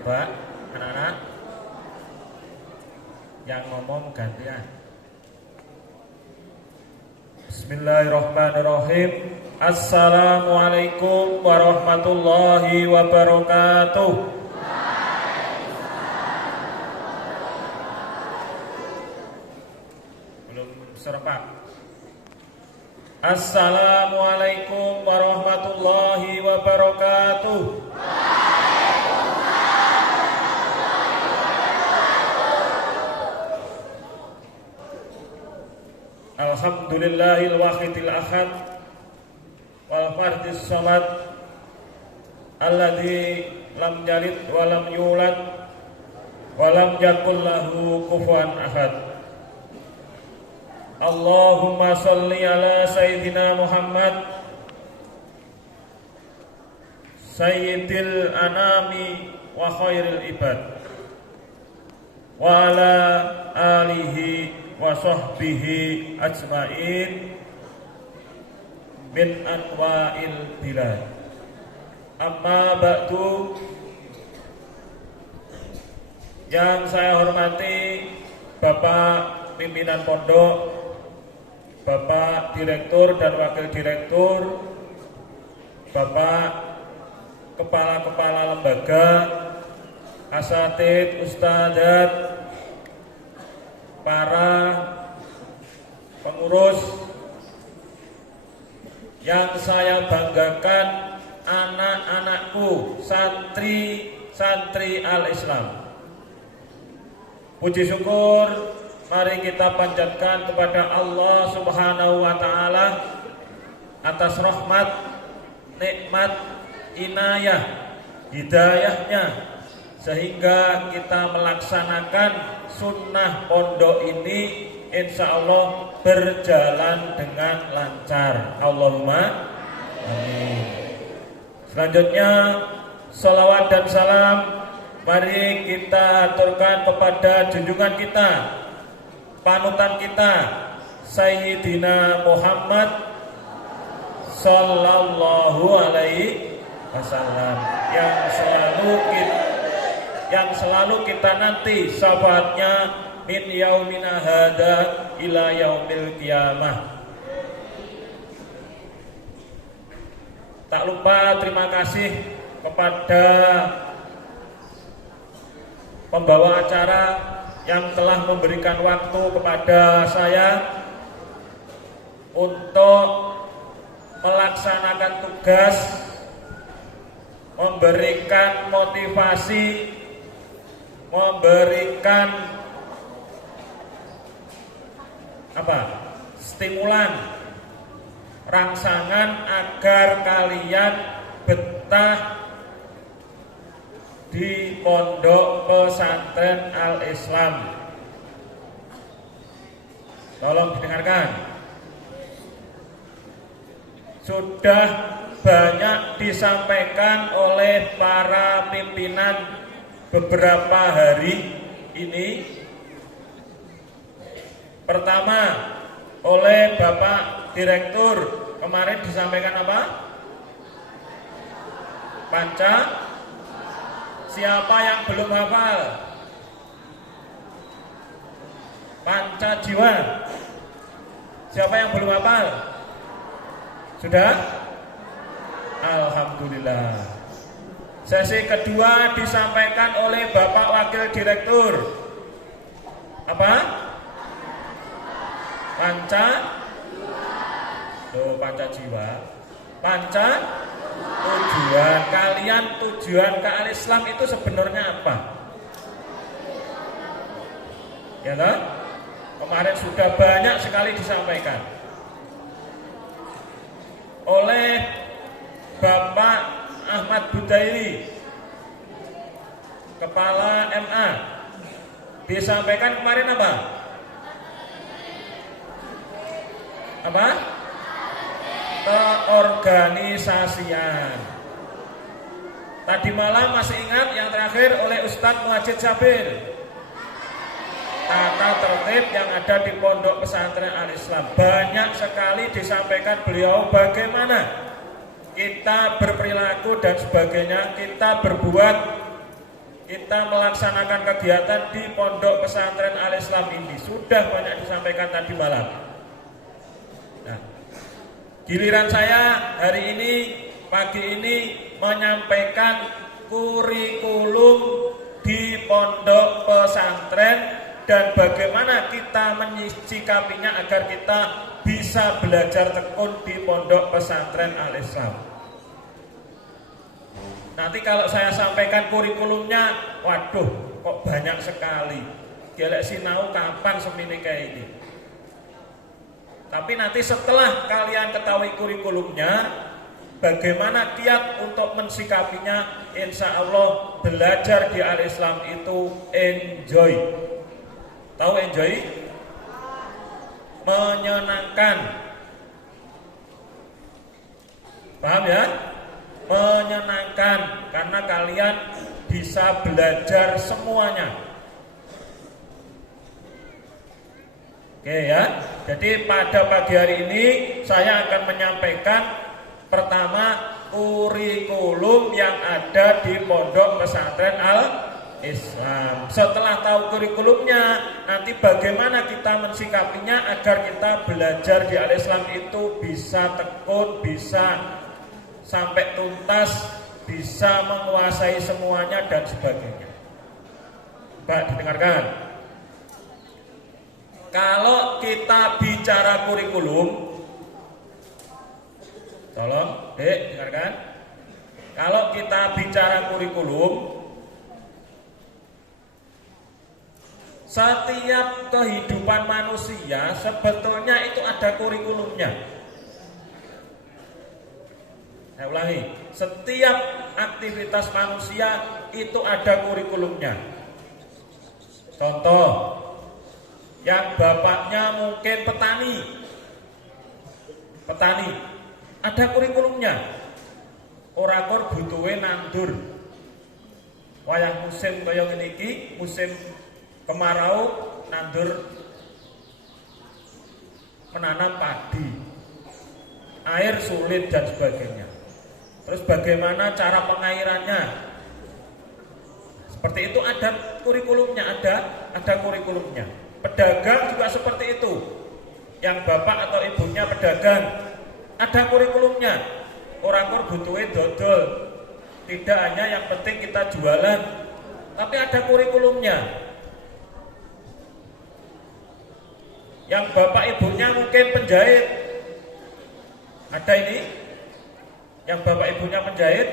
Coba anak-anak yang ngomong gantian. Bismillahirrahmanirrahim. Assalamualaikum warahmatullahi wabarakatuh. Belum serempak. Assalamualaikum warahmatullahi wabarakatuh. Alhamdulillahil wahidil ahad wal fardis samad alladzi lam yalid wa lam yulad wa lam yakul lahu kufuwan ahad. Allahumma shalli ala sayyidina Muhammad sayyidil anami wa khairil ibad wa ala alihi wa sahbihi ajma'in min anwa'il bilad. Amma ba'du. Yang saya hormati Bapak pimpinan pondok, Bapak Direktur dan Wakil Direktur, Bapak Kepala-Kepala Lembaga, Asatidz, Ustadzat, para pengurus, yang saya banggakan anak-anakku, santri-santri Al-Islam. Puji syukur mari kita panjatkan kepada Allah Subhanahu wa Ta'ala atas rahmat, nikmat, inayah, hidayahnya, sehingga kita melaksanakan sunnah pondok ini insya Allah berjalan dengan lancar. Allahumma amin. Selanjutnya salawat dan salam mari kita aturkan kepada junjungan kita, panutan kita, Sayyidina Muhammad sallallahu alaihi wasallam, yang selalu kita nanti syafaatnya min yaumina hada ila yaumil qiyamah. Tak lupa terima kasih kepada pembawa acara yang telah memberikan waktu kepada saya untuk melaksanakan tugas, memberikan motivasi, memberikan stimulan, rangsangan agar kalian betah di pondok pesantren Al-Islam. Tolong didengarkan. Sudah banyak disampaikan oleh para pimpinan beberapa hari ini. Pertama, oleh Bapak Direktur kemarin disampaikan apa? Panca. Siapa yang belum hafal? Panca jiwa. Siapa yang belum hafal? Sudah? Alhamdulillah. Sesi kedua disampaikan oleh Bapak Wakil Direktur. Apa? Panca jiwa. Panca tujuan. Kalian tujuan ke Al-Islam itu sebenarnya apa? Ya toh? Kemarin sudah banyak sekali disampaikan oleh Bapak Ahmad Budairi, Kepala MA. Disampaikan kemarin apa? Keorganisasian. Tadi malam masih ingat yang terakhir oleh Ustadz Muhajir Jabir, tata tertib yang ada di pondok pesantren Al-Islam. Banyak sekali disampaikan beliau bagaimana kita berperilaku dan sebagainya, kita berbuat, kita melaksanakan kegiatan di Pondok Pesantren Al-Islam ini. Sudah banyak disampaikan tadi malam. Nah, giliran saya hari ini, pagi ini menyampaikan kurikulum di Pondok Pesantren dan bagaimana kita menyikapinya agar kita bisa belajar tekun di Pondok Pesantren Al-Islam. Nanti kalau saya sampaikan kurikulumnya, waduh, kok banyak sekali. Gelek sinau kapan semini kayak ini. Tapi nanti setelah kalian ketahui kurikulumnya, bagaimana kiat untuk mensikapinya, insya Allah belajar di Al-Islam itu enjoy. Tahu enjoy? Menyenangkan. Paham ya? Menyenangkan karena kalian bisa belajar semuanya. Oke ya. Jadi pada pagi hari ini saya akan menyampaikan pertama kurikulum yang ada di Pondok Pesantren Al-Islam. Setelah tahu kurikulumnya, nanti bagaimana kita mensikapinya agar kita belajar di Al-Islam itu bisa tekun, bisa sampai tuntas, bisa menguasai semuanya dan sebagainya. Pak, didengarkan. Kalau kita bicara kurikulum, tolong, Dek, dengarkan. Kalau kita bicara kurikulum, setiap kehidupan manusia sebetulnya itu ada kurikulumnya. Saya ulangi, setiap aktivitas manusia itu ada kurikulumnya. Contoh, yang bapaknya mungkin petani, ada kurikulumnya. Ora kor butuhe nandur. Wayah musim kaya ngene iki, musim kemarau nandur menanam padi. Air sulit dan sebagainya. Terus bagaimana cara pengairannya? Seperti itu ada kurikulumnya, ada kurikulumnya. Pedagang juga seperti itu. Yang bapak atau ibunya pedagang, ada kurikulumnya. Orang kur butuhe dodol. Tidak hanya yang penting kita jualan, tapi ada kurikulumnya. Yang bapak ibunya mungkin penjahit. Ada ini? Yang bapak ibunya penjahit?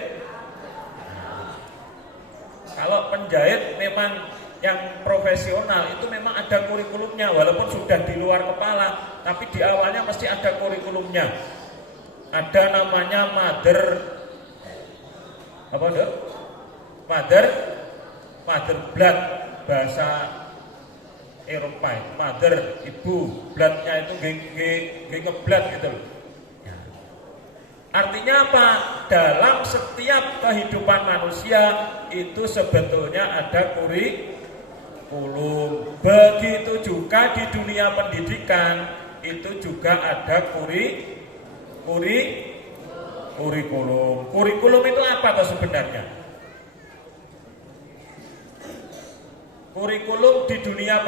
Kalau penjahit memang yang profesional itu memang ada kurikulumnya, walaupun sudah di luar kepala, tapi di awalnya mesti ada kurikulumnya. Ada namanya mother blood, bahasa Eropa. Mother, ibu, bloodnya itu ngeblood gitu loh. Artinya apa? Dalam setiap kehidupan manusia itu sebetulnya ada kurikulum. Begitu juga di dunia pendidikan itu juga ada kurikulum. Kurikulum itu apa toh sebenarnya? Kurikulum di dunia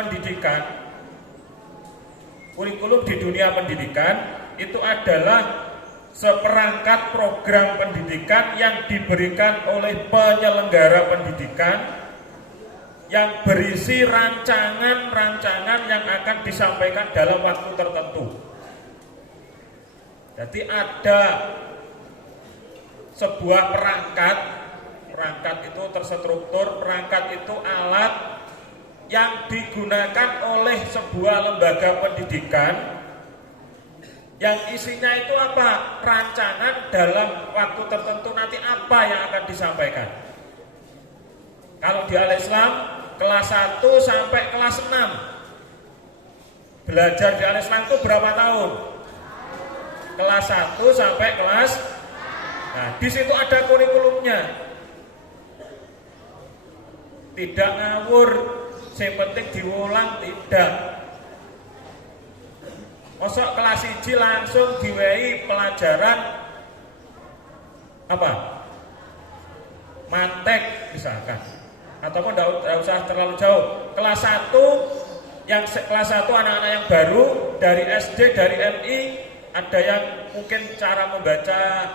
pendidikan itu adalah seperangkat program pendidikan yang diberikan oleh penyelenggara pendidikan yang berisi rancangan-rancangan yang akan disampaikan dalam waktu tertentu. Jadi ada sebuah perangkat itu terstruktur, perangkat itu alat yang digunakan oleh sebuah lembaga pendidikan yang isinya itu apa? Rancangan dalam waktu tertentu nanti apa yang akan disampaikan. Kalau di Al-Islam kelas 1 sampai kelas 6. Belajar di Al-Islam itu berapa tahun? Kelas 1 sampai kelas. Nah, di situ ada kurikulumnya. Tidak ngawur, yang penting diulang, tidak. Mosok kelas 1 langsung diwehi pelajaran apa? Mantek misalkan. ataupun tidak usah terlalu jauh. Kelas 1 kelas 1 anak-anak yang baru dari SD, dari MI, ada yang mungkin cara membaca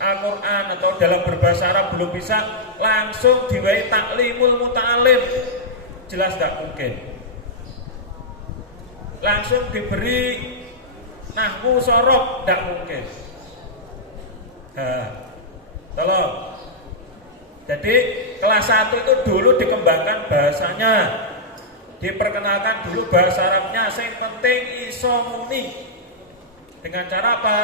Al-Quran atau dalam berbahasa Arab belum bisa, langsung diwai taklimul muta'alim, jelas tidak mungkin. Langsung diberi nahwu sorok, tidak mungkin. Nah, tolong. Jadi kelas 1 itu dulu dikembangkan bahasanya, diperkenalkan dulu bahasa Arabnya, yang penting iso muni. Dengan cara apa?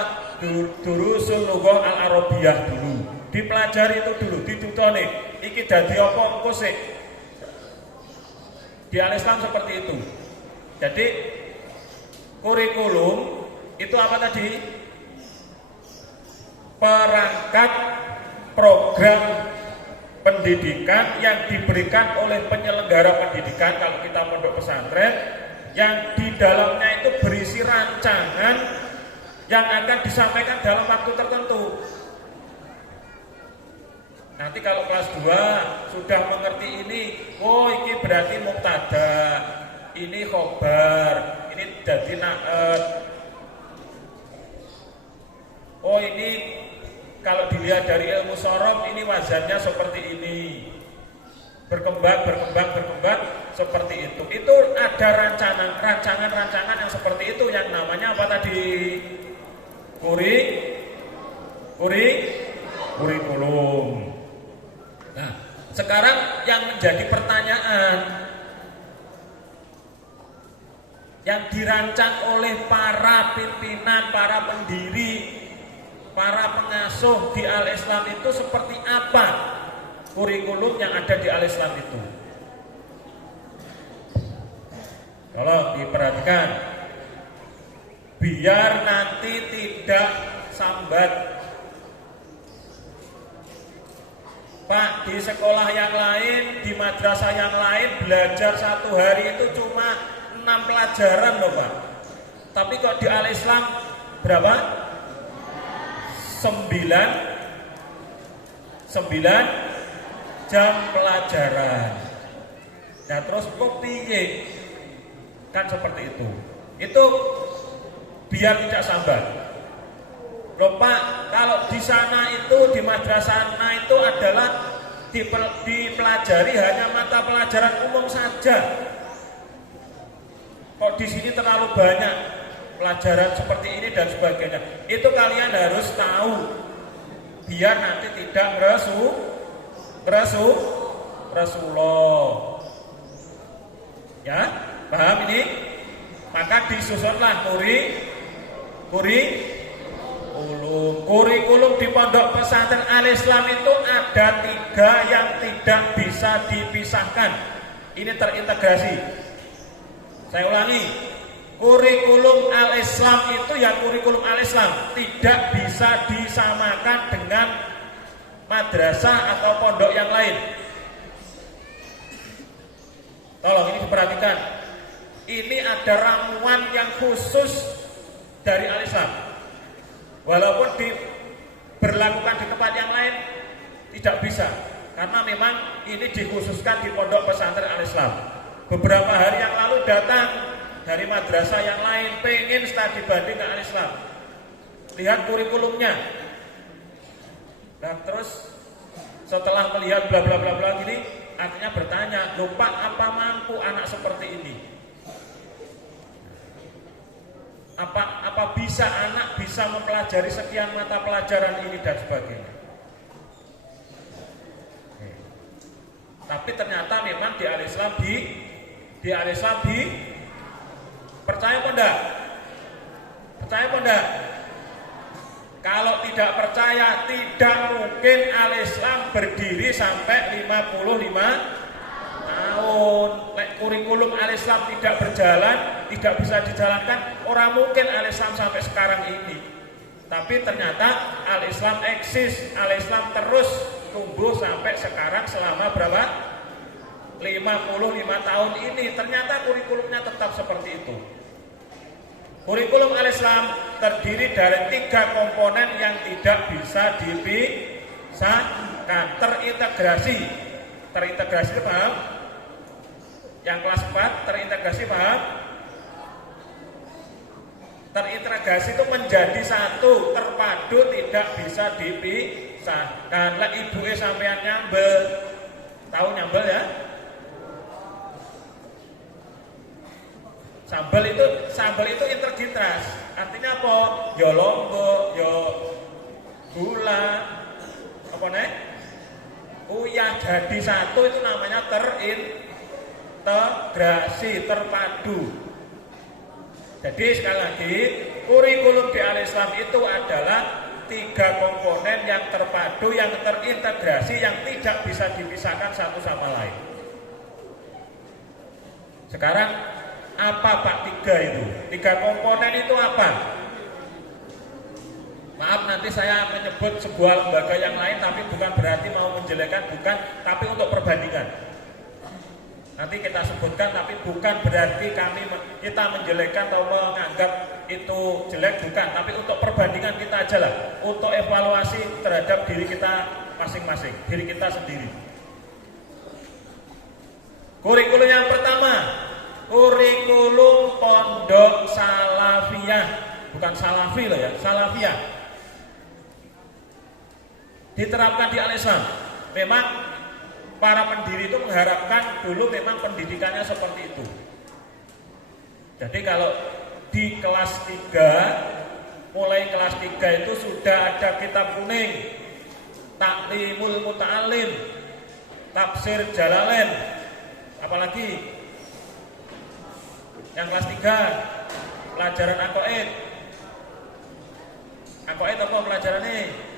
Durusul lughah al-arabiyah dulu. Dipelajari itu dulu, ditutone. Iki dadi apa engko sik. Di Al-Islam seperti itu. Jadi kurikulum itu apa tadi? Perangkat program pendidikan yang diberikan oleh penyelenggara pendidikan kalau kita pondok pesantren, yang di dalamnya itu berisi rancangan yang akan disampaikan dalam waktu tertentu. Nanti kalau kelas 2 sudah mengerti ini, oh ini berarti mubtada, ini khobar, ini jadi na'at. Oh ini kalau dilihat dari ilmu sorof, ini wazannya seperti ini. Berkembang seperti itu. Itu ada rancangan yang seperti itu, yang namanya apa tadi? Kurikulum. Nah, sekarang yang menjadi pertanyaan, yang dirancang oleh para pimpinan, para pendiri, para pengasuh di Al-Islam itu seperti apa kurikulum yang ada di Al-Islam itu? Kalau diperhatikan, biar nanti tidak sambat. Pak, di sekolah yang lain, di madrasah yang lain belajar 1 hari itu cuma 6 pelajaran loh Pak. Tapi kok di Al-Islam berapa? 9 jam pelajaran. Nah terus kok piye? Kan seperti itu. Itu biar tidak sambat. Loh Pak, kalau di sana itu, di madrasah itu adalah dipelajari hanya mata pelajaran umum saja. Kok di sini terlalu banyak pelajaran seperti ini dan sebagainya. Itu kalian harus tahu, biar nanti tidak Rasulullah. Ya, paham ini? Maka disusunlah kurikulum di pondok pesantren Al-Islam itu ada 3 yang tidak bisa dipisahkan. Ini terintegrasi. Saya ulangi, kurikulum Al-Islam itu ya kurikulum Al-Islam, tidak bisa disamakan dengan madrasah atau pondok yang lain. Tolong ini diperhatikan. Ini ada ramuan yang khusus dari Al-Islam. Walaupun diberlakukan di tempat yang lain tidak bisa, karena memang ini dikhususkan di pondok pesantren Al-Islam. Beberapa hari yang lalu datang dari madrasah yang lain, pengen studi banding ke Al-Islam, lihat kurikulumnya. Nah terus setelah melihat bla bla bla bla gini, akhirnya bertanya, lupa apa mampu anak seperti ini? Apa bisa anak bisa mempelajari sekian mata pelajaran ini dan sebagainya. Tapi ternyata memang di Al-Islam percaya apa enggak? Percaya apa enggak? Kalau tidak percaya, tidak mungkin Al-Islam berdiri sampai 55 tahun. Kurikulum Al-Islam tidak berjalan, tidak bisa dijalankan, orang mungkin Al-Islam sampai sekarang ini. Tapi ternyata Al-Islam eksis, Al-Islam terus tumbuh sampai sekarang selama berapa? 55 tahun ini. Ternyata kurikulumnya tetap seperti itu. Kurikulum Al-Islam terdiri dari 3 komponen yang tidak bisa dipisahkan, terintegrasi. Terintegrasi itu paham? Yang kelas 4 terintegrasi paham? Terintegrasi itu menjadi satu, terpadu, tidak bisa dipisahkan. Lah ibuke sampean nyambel. Tahu nyambel ya? Sambal itu integritas. Artinya apa? Ya lombok, ya gula, apa nih? Uyah jadi satu itu namanya terintegrasi, terpadu. Jadi sekali lagi, kurikulum di Al-Islam itu adalah 3 komponen yang terpadu, yang terintegrasi, yang tidak bisa dipisahkan satu sama lain. Sekarang apa Pak 3 itu? 3 komponen itu apa? Maaf nanti saya menyebut sebuah lembaga yang lain, tapi bukan berarti mau menjelekkan, bukan, tapi untuk perbandingan. Nanti kita sebutkan, tapi bukan berarti kita menjelekkan atau menganggap itu jelek, bukan. Tapi untuk perbandingan kita aja lah, untuk evaluasi terhadap diri kita masing-masing, diri kita sendiri. Kurikulum yang pertama, kurikulum pondok salafiyah, bukan salafi loh ya, salafiyah. Diterapkan di Al-Islam. Memang para pendiri itu mengharapkan dulu memang pendidikannya seperti itu. Jadi kalau di kelas 3, mulai kelas 3 itu sudah ada kitab kuning, Taklimul Muta'alim, Tafsir Jalalain, apalagi yang kelas 3 pelajaran Aqaid. Aqaid apa pelajarannya?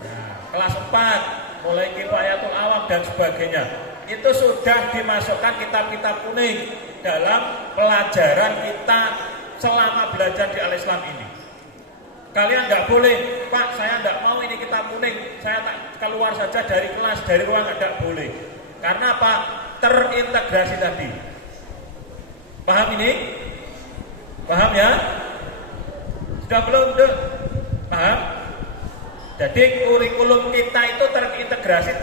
Nah, kelas 4 mulai Kifayatul Awam dan sebagainya. Itu sudah dimasukkan kitab-kitab kuning dalam pelajaran kita selama belajar di Al-Islam ini. Kalian tidak boleh, Pak, saya tidak mau ini kitab kuning, saya tak keluar saja dari kelas, dari ruangan, tidak boleh. Karena apa? Terintegrasi tadi. Paham ini? Paham ya? Sudah belum? Paham? Jadi kurikulum kita itu terintegrasi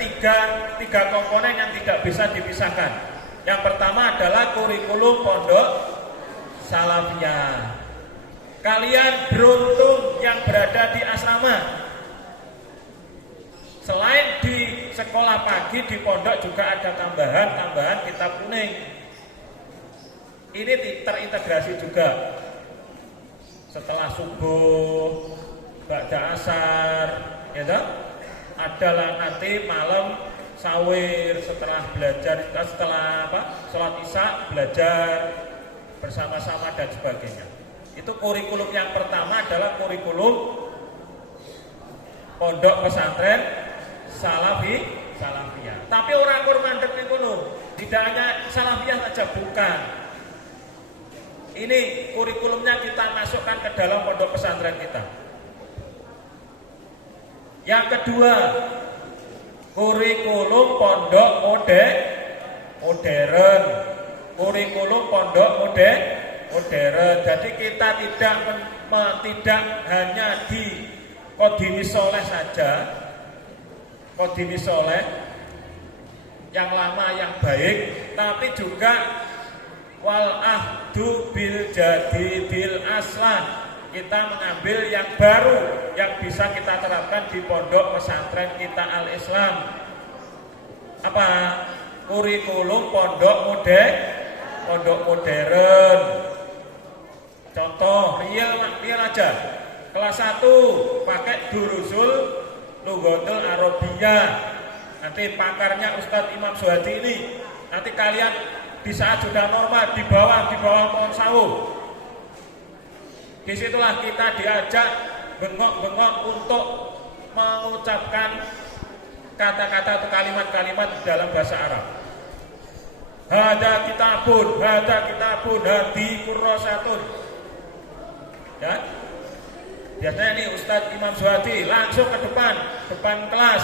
tiga komponen yang tidak bisa dipisahkan. Yang pertama adalah kurikulum pondok salafiyah. Kalian beruntung yang berada di asrama. Selain di sekolah pagi, di pondok juga ada tambahan kitab kuning. Ini terintegrasi juga. Setelah subuh, ba'da asar, ya, adalah nanti malam sawir setelah belajar, setelah sholat isya belajar bersama-sama dan sebagainya. Itu kurikulum yang pertama adalah kurikulum pondok pesantren salafiyah. Tapi orang mandek niku, tidak hanya salafiyah saja, bukan. Ini kurikulumnya kita masukkan ke dalam pondok pesantren kita. Yang kedua, kurikulum pondok modern. Kurikulum pondok modern. Jadi kita tidak hanya di Qodini Soleh saja, Qodini Soleh yang lama yang baik, tapi juga wal ahdu bil jadidil aslan. Kita mengambil yang baru yang bisa kita terapkan di pondok pesantren kita Al-Islam. Apa? Kurikulum pondok modern. Contoh real aja. Kelas 1 pakai durusul Lughatul Arabiyah. Nanti pakarnya Ustadz Imam Suhadi ini. Nanti kalian di saat sudah normal di bawah pohon sawo. Disitulah kita diajak bengok-bengok untuk mengucapkan kata-kata atau kalimat-kalimat dalam bahasa Arab. Hada kitabun, hadi kurrosatun. Ya, biasanya ini Ustadz Imam Suhadi langsung ke depan kelas.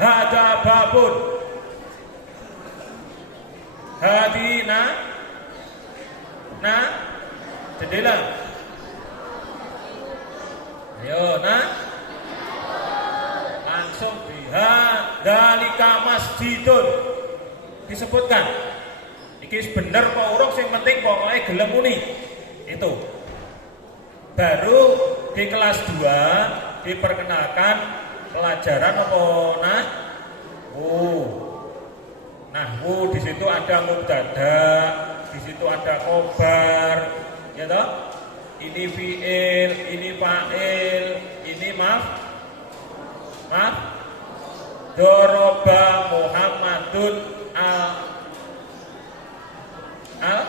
Hada babun, hadina, jendela. Ayo, langsung lihat. zalika masjidun. Disebutkan. Iki bener kok urung sing penting pokoke gelem muni. Itu. Baru di kelas 2 diperkenalkan pelajaran apa nahwu. Di situ ada mubtada, di situ ada khobar, ya toh? Ini fi'il, ini fa'il, ini doroba Muhammadun ya,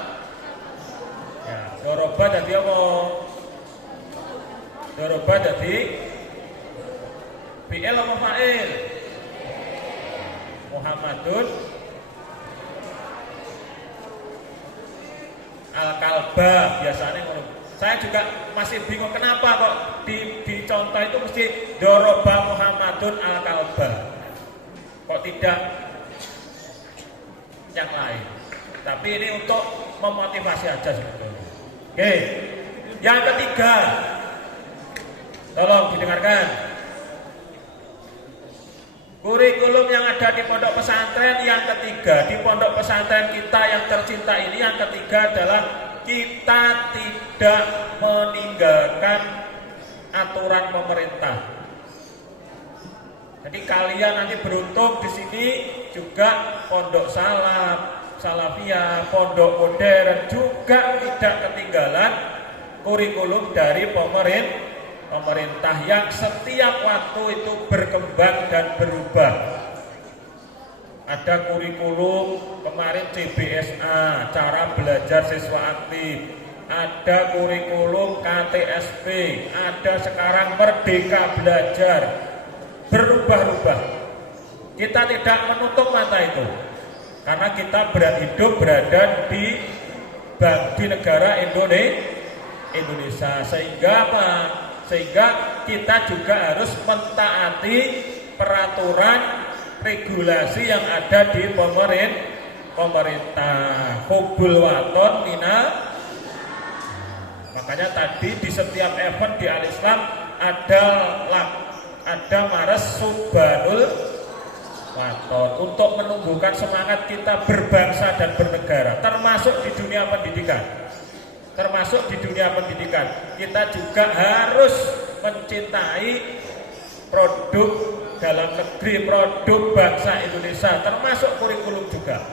doroba jadi apa? Doroba jadi fi'il apa fa'il? Muhammadun al-kalba biasanya ngono. Saya juga masih bingung kenapa kok di contoh itu mesti doroba Muhammadun al-kalba. Kok tidak yang lain? Tapi ini untuk memotivasi aja sebetulnya. Oke. Yang ketiga. Tolong didengarkan. Kurikulum yang ada di pondok pesantren yang ketiga, di pondok pesantren kita yang tercinta ini yang ketiga adalah kita tidak meninggalkan aturan pemerintah. Jadi kalian nanti beruntung di sini juga pondok salafiyah, pondok modern juga tidak ketinggalan kurikulum dari pemerintah yang setiap waktu itu berkembang dan berubah. Ada kurikulum kemarin CBSA, cara belajar siswa aktif. Ada kurikulum KTSP, ada sekarang Merdeka Belajar. Berubah-ubah. Kita tidak menutup mata itu. Karena kita berada di negara Indonesia. Sehingga apa? Sehingga kita juga harus mentaati peraturan regulasi yang ada di pemerintah. Hubul waton makanya tadi di setiap event di Al-Islam ada mares subhanul waton untuk menumbuhkan semangat kita berbangsa dan bernegara, termasuk di dunia pendidikan. Kita juga harus mencintai produk dalam negeri, produk bangsa Indonesia, termasuk kurikulum juga.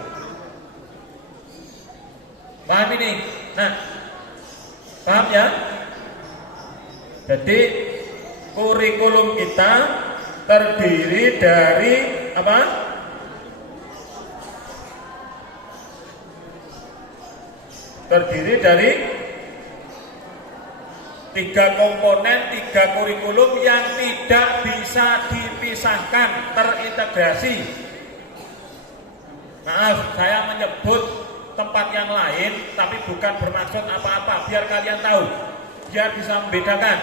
Paham ini? Nah, paham ya? Jadi kurikulum kita terdiri dari apa? Terdiri dari 3 komponen, 3 kurikulum yang tidak bisa dipisahkan, terintegrasi. Maaf, saya menyebut tempat yang lain, tapi bukan bermaksud apa-apa, biar kalian tahu, biar bisa membedakan.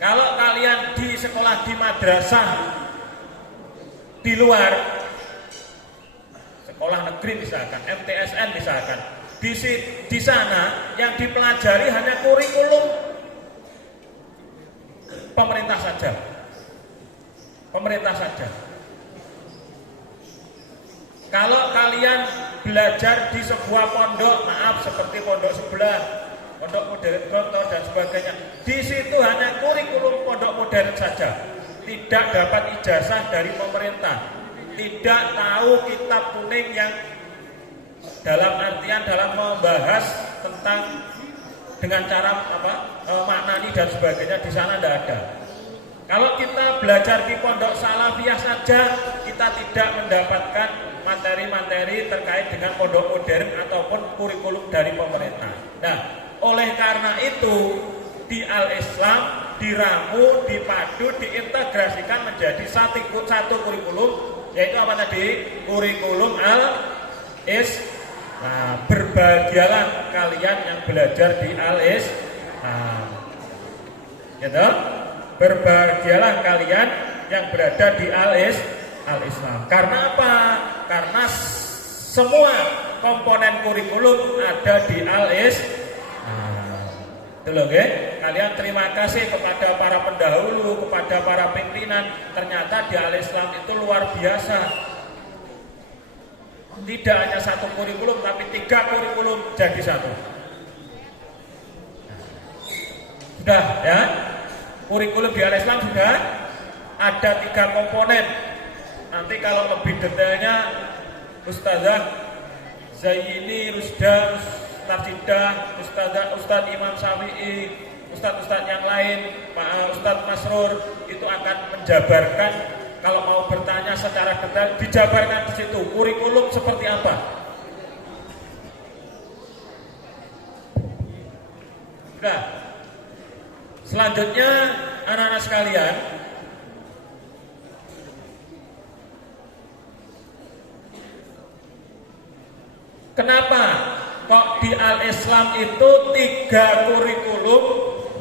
Kalau kalian di sekolah di madrasah di luar, sekolah negeri misalkan, MTSN misalkan, di sana yang dipelajari hanya kurikulum pemerintah saja. Kalau kalian belajar di sebuah pondok, maaf seperti pondok sebelah, pondok modern Gontor dan sebagainya, di situ hanya kurikulum pondok modern saja, tidak dapat ijazah dari pemerintah, tidak tahu kitab kuning yang dalam artian dalam membahas tentang dengan cara maknani dan sebagainya, di sana tidak ada. Kalau kita belajar di pondok salafiyah saja, kita tidak mendapatkan materi-materi terkait dengan pondok modern ataupun kurikulum dari pemerintah. Nah, oleh karena itu di Al-Islam diramu, dipadu, diintegrasikan menjadi satu kurikulum, yaitu apa tadi? Kurikulum Al-Islam. Nah, berbahagialah kalian yang belajar di Al-Islam. Gitu? Berbahagialah kalian yang berada di Al-Islam. Karena apa? Karena semua komponen kurikulum ada di Al-Islam. Itu loh, kalian terima kasih kepada para pendahulu, kepada para pimpinan. Ternyata di Al-Islam itu luar biasa. Tidak hanya satu kurikulum, tapi 3 kurikulum jadi satu. Sudah ya, kurikulum di Al-Islam sudah ada 3 komponen. Nanti kalau lebih detailnya Ustazah Zaini, Rusda, Tarjidah, Ustadz Imam Syafi'i, Ustadz yang lain, Pak Ustadz Masrur itu akan menjabarkan. Kalau mau bertanya secara detail, dijabarkan di situ kurikulum seperti apa. Nah, selanjutnya anak-anak sekalian, kenapa kok di Al-Islam itu 3 kurikulum,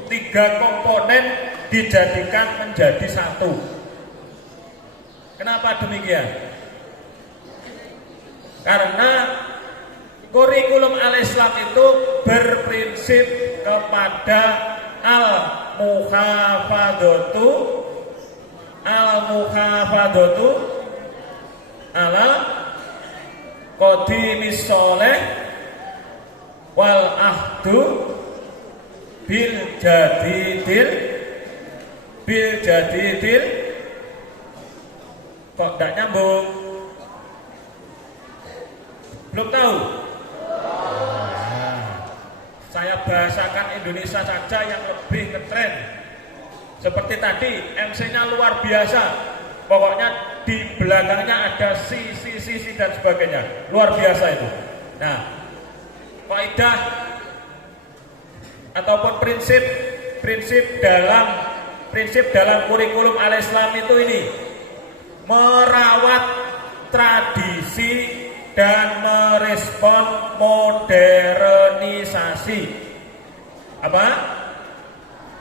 3 komponen dijadikan menjadi satu? Kenapa demikian? Karena kurikulum Al-Islam itu berprinsip kepada al-muhafadzatu ala qadimis sholeh wal ahdu bil jadidil. Kok tidak nyambung? Belum tahu? Saya bahasakan Indonesia saja yang lebih ngetren. Seperti tadi, MC-nya luar biasa. Pokoknya di belakangnya ada si dan sebagainya. Luar biasa itu. Nah, kaidah ataupun prinsip dalam kurikulum Al-Islam itu ini: merawat tradisi dan merespon modernisasi. Apa?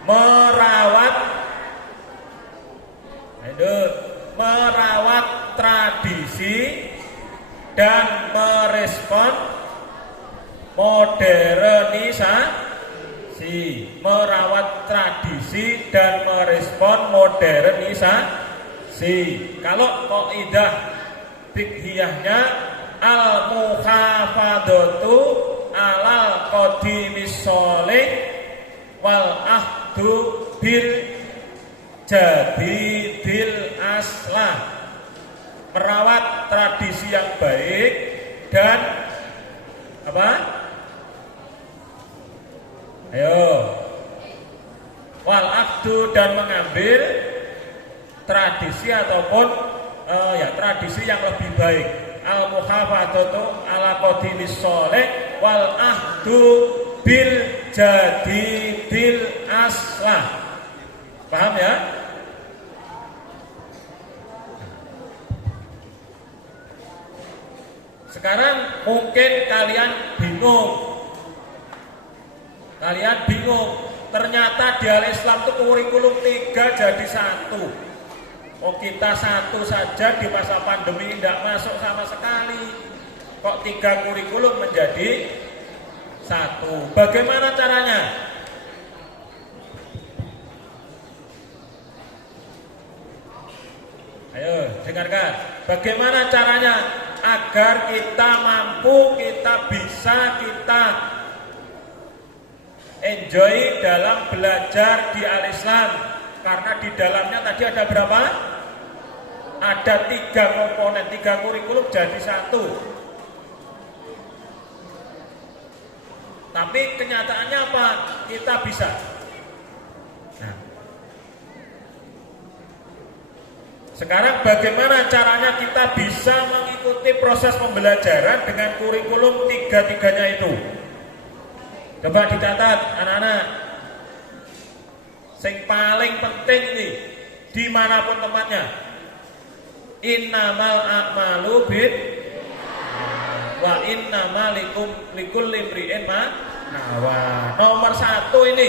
Merawat tradisi dan merespon modernisasi. Merawat tradisi dan merespon modernisasi. Kalau kaidah fiqhiyahnya al-muhafadzatu alal qadimis sholih wal ahdu bil jadidil aslah. Merawat tradisi yang baik dan apa? Ayo. Wal ahdu, dan mengambil tradisi ataupun tradisi yang lebih baik. Al muhafadzatu ala qadimis sholih wal ahdu bil jadidil aslah. Paham ya? Sekarang mungkin kalian bingung. Ternyata di Al-Islam itu kurikulum 3 jadi 1. Oh, kita 1 saja di masa pandemi tidak masuk sama sekali. Kok 3 kurikulum menjadi 1? Bagaimana caranya? Ayo, dengarkan. Bagaimana caranya agar kita mampu, kita enjoy dalam belajar di Al-Islam? Karena di dalamnya tadi ada berapa? Ada 3 komponen, 3 kurikulum jadi 1. Tapi kenyataannya apa? Kita bisa. Nah, sekarang bagaimana caranya kita bisa mengikuti proses pembelajaran dengan kurikulum 3-3-nya itu? Coba dicatat anak-anak. Yang paling penting ini dimanapun tempatnya, innamal a'malu bin wa innamal likulli imri'in ma nawa. Nomor 1 ini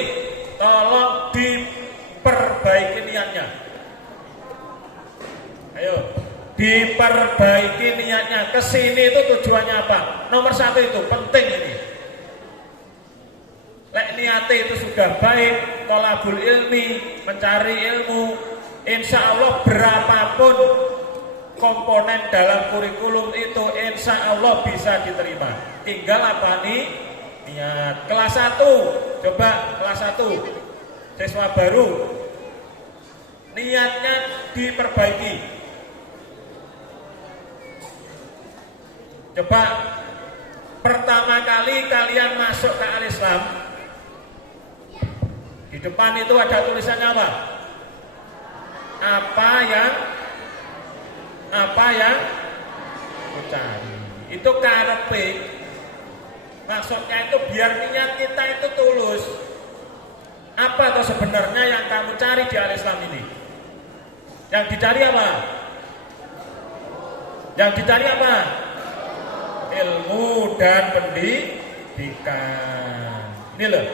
tolong diperbaiki niatnya. Ayo, diperbaiki niatnya. Kesini itu tujuannya apa? Nomor 1 itu penting ini. Lek niate itu sudah baik, thalabul ilmi, mencari ilmu, insya Allah berapapun komponen dalam kurikulum itu insya Allah bisa diterima. Tinggal apa nih? Niat. Kelas 1, coba kelas 1 siswa baru, niatnya diperbaiki. Coba pertama kali kalian masuk ke Al-Islam, di depan itu ada tulisannya apa? Apa yang mencari. Itu karepe. Maksudnya itu biar niat kita itu tulus. Apa atau sebenarnya yang kamu cari di Al-Islam ini? Yang dicari apa? Yang dicari apa? Ilmu dan pendidikan. Ini loh.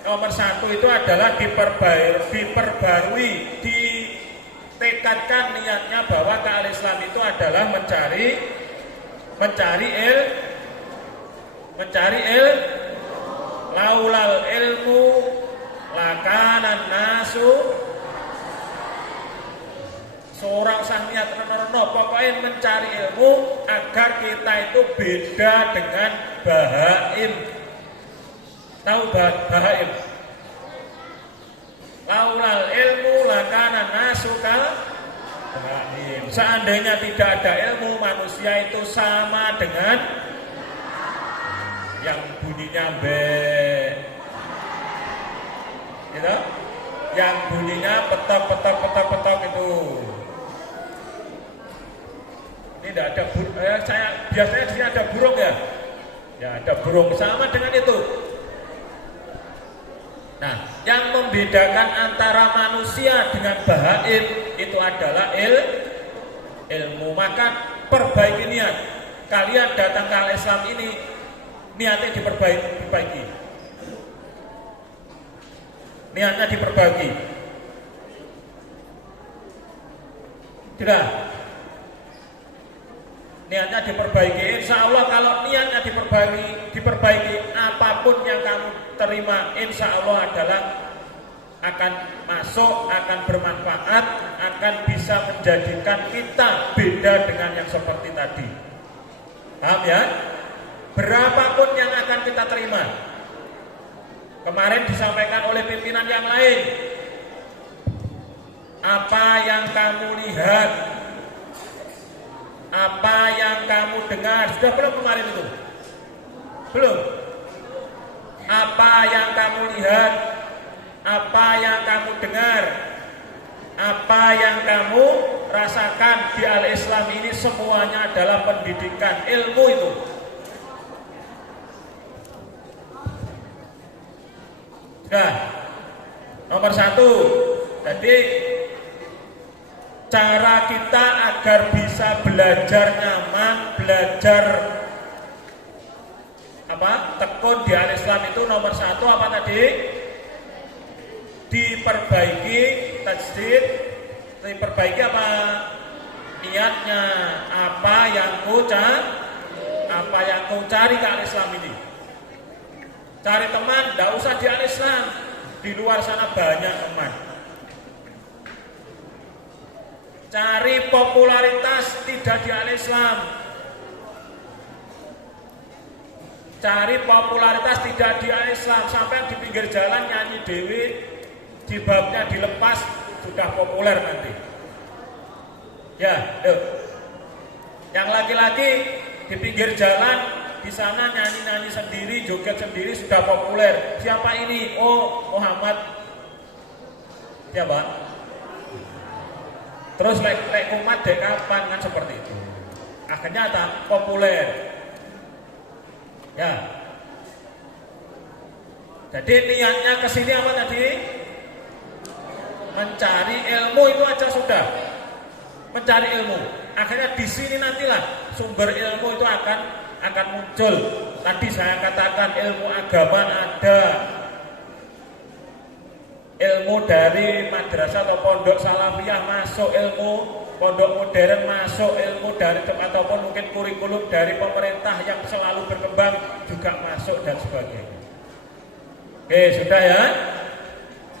Nomor 1 itu adalah diperbarui, ditekadkan niatnya bahwa ke Al-Islam itu adalah mencari laulal ilmu lakanan nasu. Seorang usah niat reno-reno, pokoknya mencari ilmu agar kita itu beda dengan bahaim. Tahu bahaim? Laulal ilmu lakanan nasu kal bahaim. Seandainya tidak ada ilmu, manusia itu sama dengan yang bunyinya be, gitu? Yang bunyinya petok itu. Ini tidak ada saya biasanya di sini ada burung ya. Ya ada burung sama dengan itu. Nah, yang membedakan antara manusia dengan bahaim itu adalah ilmu. Maka perbaiki niat. Kalian datang ke Al-Islam ini niatnya diperbaiki. Niatnya diperbaiki. Tidak. Niatnya diperbaiki. Insya Allah kalau niatnya diperbaiki, apapun yang kamu terima, insya Allah adalah akan masuk, akan bermanfaat, akan bisa menjadikan kita beda dengan yang seperti tadi. Paham ya? Berapapun yang akan kita terima. Kemarin disampaikan oleh pimpinan yang lain. Apa yang kamu lihat, apa yang kamu dengar, sudah belum kemarin itu? Belum. Apa yang kamu lihat, apa yang kamu dengar, apa yang kamu rasakan di Al-Islam ini semuanya adalah pendidikan, ilmu itu. Nah, nomor 1, jadi cara kita agar bisa belajar nyaman, belajar tekun di Al-Islam itu nomor 1 apa tadi? Diperbaiki tajdid, diperbaiki apa? Niatnya, apa yang ku cari ke Al-Islam ini. Cari teman, tidak usah di Al-Islam, di luar sana banyak teman. Cari popularitas tidak di Al-Islam. Cari popularitas tidak di Al-Islam. Sampai di pinggir jalan nyanyi dewi, jilbabnya dilepas, sudah populer nanti. Ya, yang laki-laki di pinggir jalan di sana nyanyi-nyanyi sendiri, joget sendiri sudah populer. Siapa ini? Oh, Muhammad. Siapa? Terus lek umat dek kapan kan seperti itu. Akhirnya populer. Ya. Jadi niatnya ke sini apa tadi? Mencari ilmu itu aja sudah. Mencari ilmu. Akhirnya di sini nantilah sumber ilmu itu akan muncul. Tadi saya katakan ilmu agama ada, ilmu dari madrasah atau pondok salafiyah masuk, ilmu pondok modern masuk, ilmu dari ataupun mungkin kurikulum dari pemerintah yang selalu berkembang juga masuk dan sebagainya. Oke, sudah ya.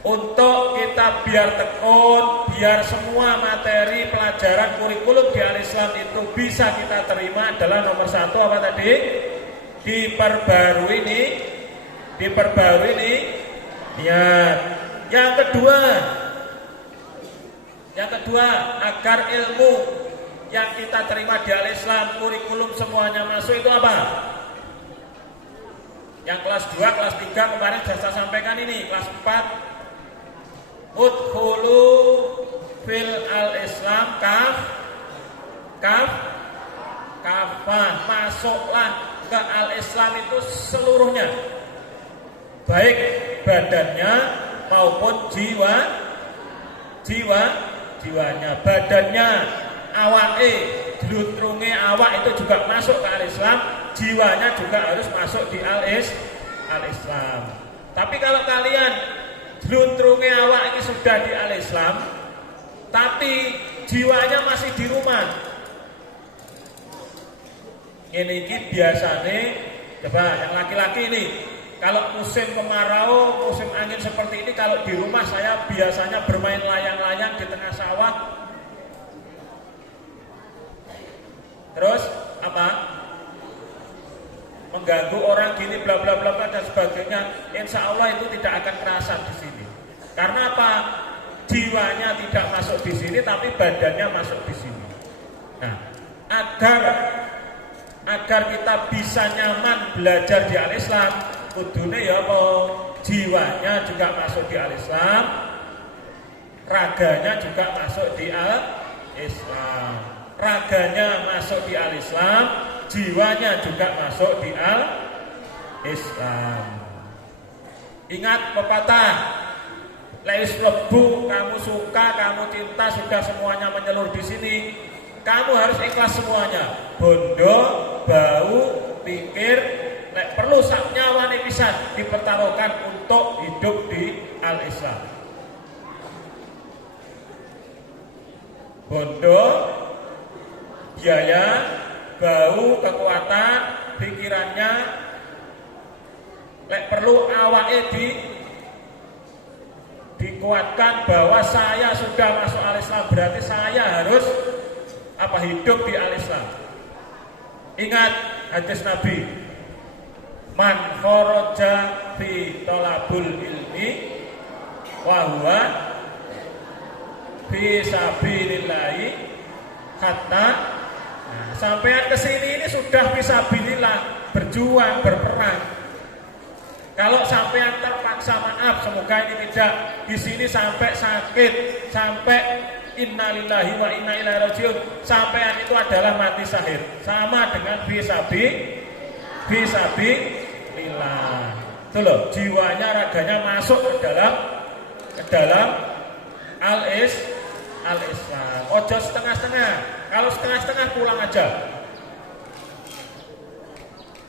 Untuk kita biar tekun, biar semua materi pelajaran kurikulum di Al-Islam itu bisa kita terima adalah nomor satu apa tadi? Diperbarui niat. Yang kedua, agar ilmu yang kita terima di Al-Islam kurikulum semuanya masuk itu apa? Yang kelas 2, kelas 3 kemarin sudah saya sampaikan ini, kelas 4 udkhulu fil al-Islam kafah, masuklah ke al-Islam itu seluruhnya, baik badannya maupun jiwanya. Badannya awake, dlutrunge awak itu juga masuk ke al-Islam, jiwanya juga harus masuk di al-Islam. Tapi kalau kalian dlutrunge awak ini sudah di al-Islam, tapi jiwanya masih di rumah, ini biasanya, coba yang laki-laki ini, kalau musim kemarau, musim angin seperti ini, kalau di rumah saya biasanya bermain layang-layang di tengah sawah. Terus apa? Mengganggu orang gini, bla bla bla dan sebagainya. Insya Allah itu tidak akan terasa di sini. Karena apa? Jiwanya tidak masuk di sini, tapi badannya masuk di sini. Nah, agar kita bisa nyaman belajar di Al-Islam, kudune ya apa? Jiwanya juga masuk di Al-Islam, raganya juga masuk di Al-Islam. Raganya masuk di Al-Islam, jiwanya juga masuk di Al-Islam. Ingat pepatah, leis lebu, kamu suka, kamu cinta, sudah semuanya menyeluruh di sini. Kamu harus ikhlas semuanya. Bondo, bau, pikir, perlu sak nyawane pisan dipertaruhkan untuk hidup di Al-Islam. Bondo, biaya, bau, kekuatan, pikirannya, perlu awake dikuatkan bahwa saya sudah masuk Al-Islam, berarti saya harus hidup di Al-Islam. Ingat hadis Nabi, man kharaja fi talabul ilmi wa huwa fi sabilillahi hatta. Sampai ke sini ini sudah fisabilillah, berjuang, berperang. Kalau sampai terpaksa, maaf, semoga ini tidak di sini sampai sakit, sampai innalillahi wa inna ilaihi rajiun, sampean itu adalah mati syahid, sama dengan fisabilillah. Itu loh, jiwanya, raganya masuk ke dalam Al-Islam. Ojo setengah-setengah. Kalau setengah-setengah pulang aja.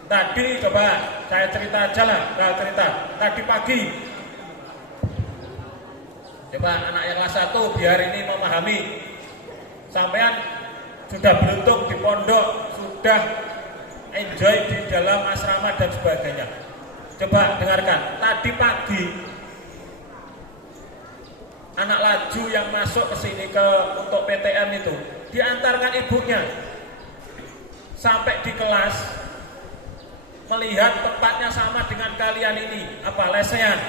Tadi coba saya cerita aja lah, tadi pagi. Coba anak yang kelas 1 biar ini memahami. Sampean sudah beruntung di pondok, sudah enjoy di dalam asrama dan sebagainya. Coba dengarkan, tadi pagi anak laju yang masuk ke sini untuk PTN itu diantarkan ibunya sampai di kelas, melihat tempatnya sama dengan kalian ini, lesehan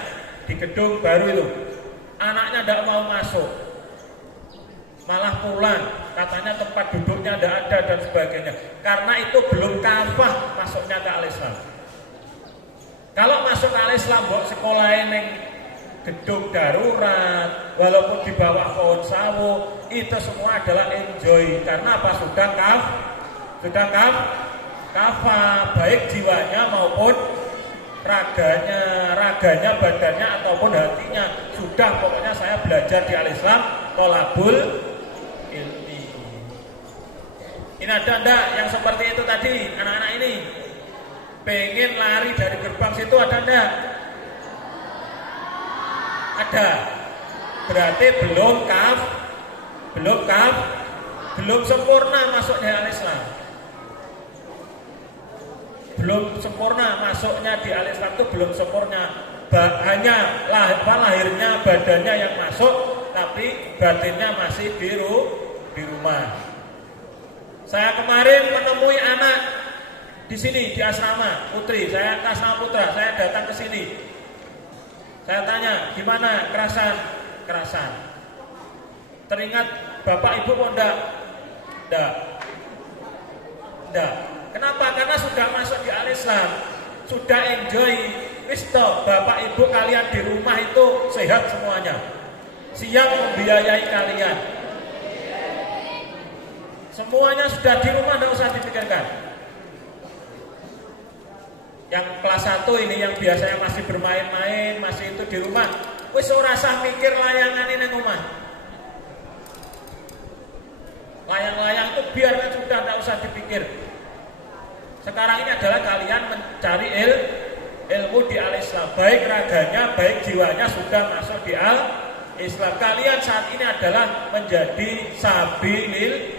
di gedung baru itu. Anaknya tidak mau masuk, malah pulang, katanya tempat duduknya tidak ada dan sebagainya. Karena itu belum kafah masuknya ke Al-Islam. Kalau masuk ke Al-Islam, sekolah yang gedung darurat, walaupun di bawah pohon sawo, itu semua adalah enjoy. Karena apa? Sudah kafah, baik jiwanya maupun raganya, badannya ataupun hatinya. Sudah, pokoknya saya belajar di Al-Islam, tolabul ilmi. Ini ada enggak yang seperti itu tadi, anak-anak ini pengen lari dari gerbang situ, ada enggak? Ada. Berarti belum sempurna masuknya Al-Islam. Belum sempurna masuknya di Al-Islam itu belum sempurna. hanya lahirnya badannya yang masuk, tapi batinnya masih di rumah. Saya kemarin menemui anak di sini di asrama putri, saya asrama putra, saya datang ke sini. Saya tanya, gimana kerasan? Teringat bapak ibu kok enggak? Kenapa? Karena sudah masuk di al-Islam, sudah enjoy. Stop, bapak ibu kalian di rumah itu sehat semuanya, siap membiayai kalian. Semuanya sudah di rumah, tidak usah dipikirkan. Yang kelas 1 ini yang biasanya masih bermain-main, masih itu di rumah, wis ora usah mikir layangan ini rumah. Layang-layang itu biarkan sudah, tidak usah dipikir. Sekarang ini adalah kalian mencari ilmu di al-Islam, baik raganya, baik jiwanya sudah masuk di al-Islam. Kalian saat ini adalah menjadi sabilillah.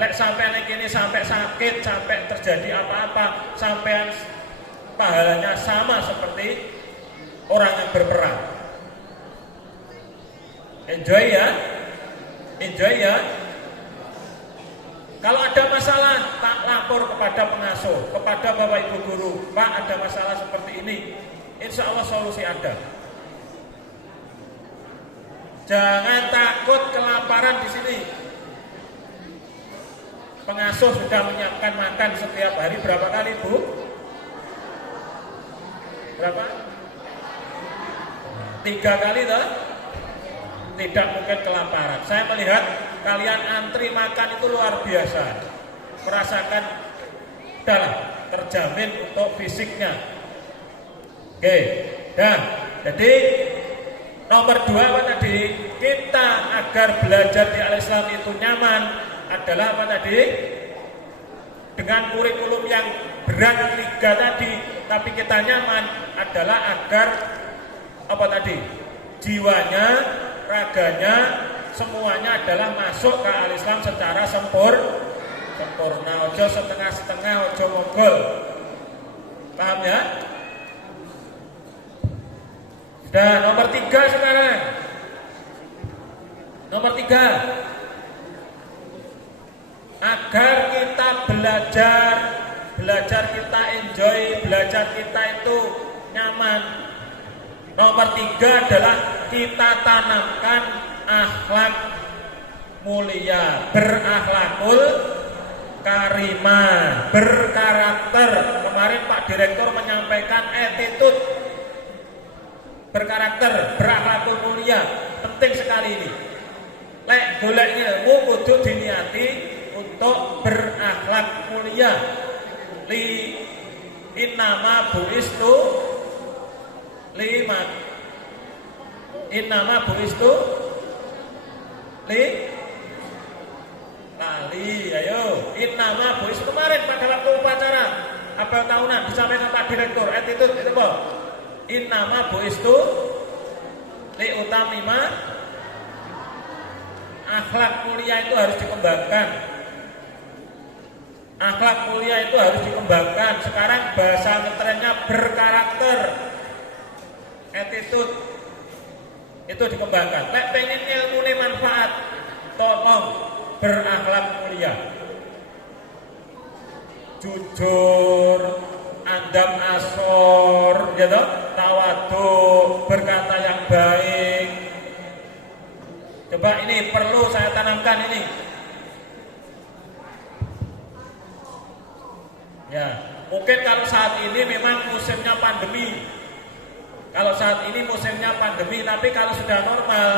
Lek sampai ini sampai sakit, sampai terjadi apa-apa, sampai pahalanya sama seperti orang yang berperang. Enjoy ya. Kalau ada masalah, tak lapor kepada pengasuh, kepada bapak ibu guru. Pak, ada masalah seperti ini. Insya Allah solusi ada. Jangan takut kelaparan di sini. Pengasuh sudah menyiapkan makan setiap hari berapa kali, Bu? Berapa? 3 kali toh? Tidak mungkin kelaparan. Saya melihat kalian antri makan itu luar biasa. Merasakan dalam terjamin untuk fisiknya. Oke. Dan jadi nomor 2 apa tadi? Kita agar belajar di al-Islam itu nyaman adalah apa tadi? Dengan kurikulum yang berat 3 tadi, tapi kita nyaman adalah agar apa tadi? Jiwanya, raganya, semuanya adalah masuk ke al-Islam secara sempurna. Ojo setengah-setengah, ojo mogol. Paham ya? Dan nomor 3 sekarang. Nomor 3, agar kita belajar kita enjoy, belajar kita itu nyaman. Nomor 3 adalah kita tanamkan akhlak mulia, berakhlakul karimah, berkarakter. Kemarin Pak Direktur menyampaikan attitude, berkarakter, berakhlakul mulia, penting sekali ini. Lek golek ilmu kudu diniati untuk berakhlak mulia. Li innama buistu limat. Innama buistu lali, ayo. Innama buistu kemarin pada waktu upacara apel tahunan disampaikan Pak Direktur, attitude itu apa? Innama buistu li utamima. Akhlak mulia itu harus dikembangkan. Akhlak mulia itu harus dikembangkan. Sekarang bahasa ngetrennya berkarakter, attitude itu dikembangkan. Lek pengen ilmu ini manfaat, tolong berakhlak mulia, jujur, andam asor, gitu, tawadu, berkata yang baik. Coba ini perlu saya tanamkan ini. Ya, mungkin kalau saat ini memang musimnya pandemi. Kalau saat ini musimnya pandemi, tapi kalau sudah normal,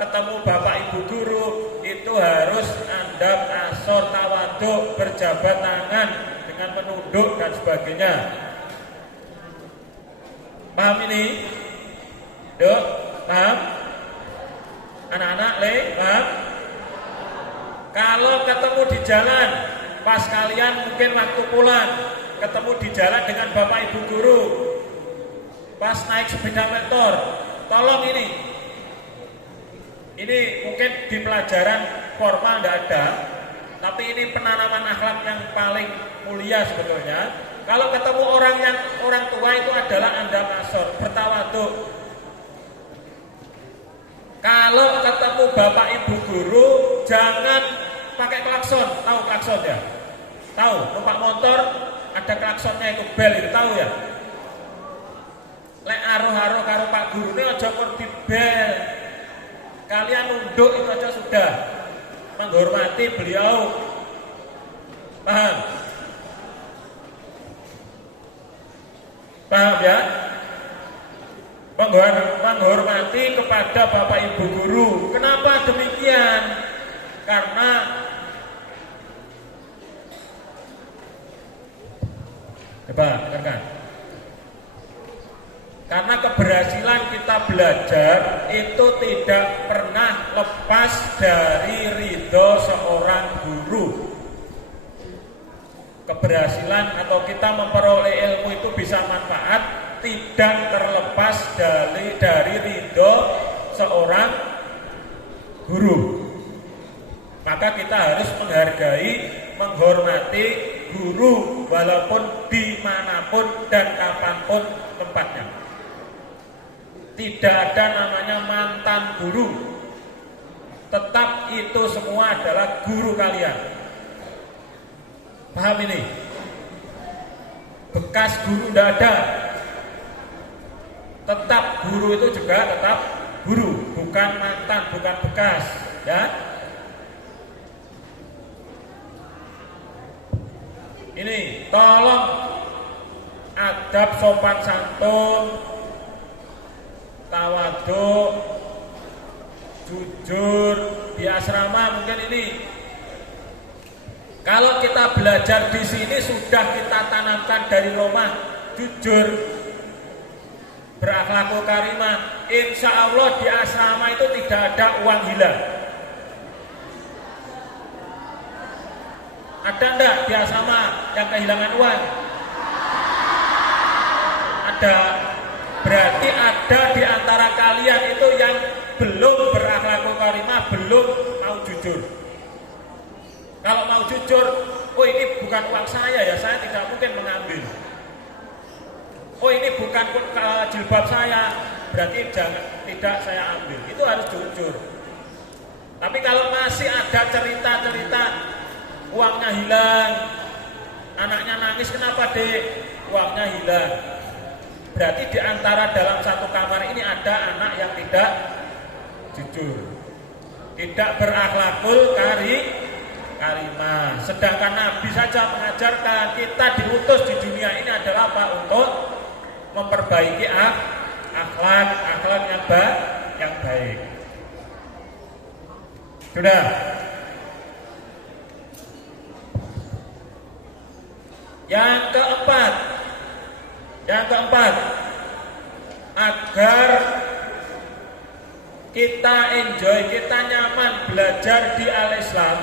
ketemu bapak ibu guru itu harus andam asor tawaduk, berjabat tangan dengan menunduk dan sebagainya. Paham ini? Yuk, paham? Anak-anak, paham? Kalau ketemu di jalan, pas kalian mungkin waktu pulang, ketemu di jalan dengan bapak ibu guru, pas naik sepeda motor, tolong ini mungkin di pelajaran formal tidak ada, tapi ini penanaman akhlak yang paling mulia sebetulnya. Kalau ketemu orang tua itu adalah Anda kasor, bertawaduk. Kalau ketemu bapak ibu guru, jangan pakai klakson. Tahu klakson ya? Tahu, numpak motor ada klaksonnya itu, bel itu, tahu ya? Lek aruh-aruh karo pak guru ini aja kon di bel. Kalian nunduk itu aja sudah. Menghormati beliau. Paham? Paham ya? Menghormati kepada bapak ibu guru. Kenapa demikian? Karena dengarkan. Karena keberhasilan kita belajar itu tidak pernah lepas dari ridho seorang guru. Keberhasilan atau kita memperoleh ilmu itu bisa manfaat tidak terlepas dari ridho seorang guru. Maka kita harus menghargai, menghormati guru walaupun dimanapun dan kapanpun tempatnya. Tidak ada namanya mantan guru. Tetap itu semua adalah guru kalian. Paham ini? Bekas guru tidak ada. Tetap guru itu juga tetap guru, bukan mantan, bukan bekas, ya. Ini tolong adab sopan santun, tawaduk, jujur di asrama mungkin ini. Kalau kita belajar di sini sudah kita tanamkan dari rumah, jujur, berakhlakul karimah. Insya Allah di asrama itu tidak ada uang hilang. Ada enggak di asrama yang kehilangan uang? Ada. Berarti ada di antara kalian itu yang belum berakhlakul karimah, belum mau jujur. Kalau mau jujur, oh ini bukan uang saya ya, saya tidak mungkin mengambil. Oh ini bukan jilbab saya, berarti tidak saya ambil. Itu harus jujur. Tapi kalau masih ada cerita-cerita uangnya hilang, anaknya nangis, kenapa dek? Uangnya hilang. Berarti di antara dalam satu kamar ini ada anak yang tidak jujur, tidak berakhlakul karimah. Sedangkan Nabi saja mengajarkan kita diutus di dunia ini adalah apa? Untuk memperbaiki akhlak yang baik. Sudah. Yang keempat, agar kita enjoy, kita nyaman belajar di Al-Islam.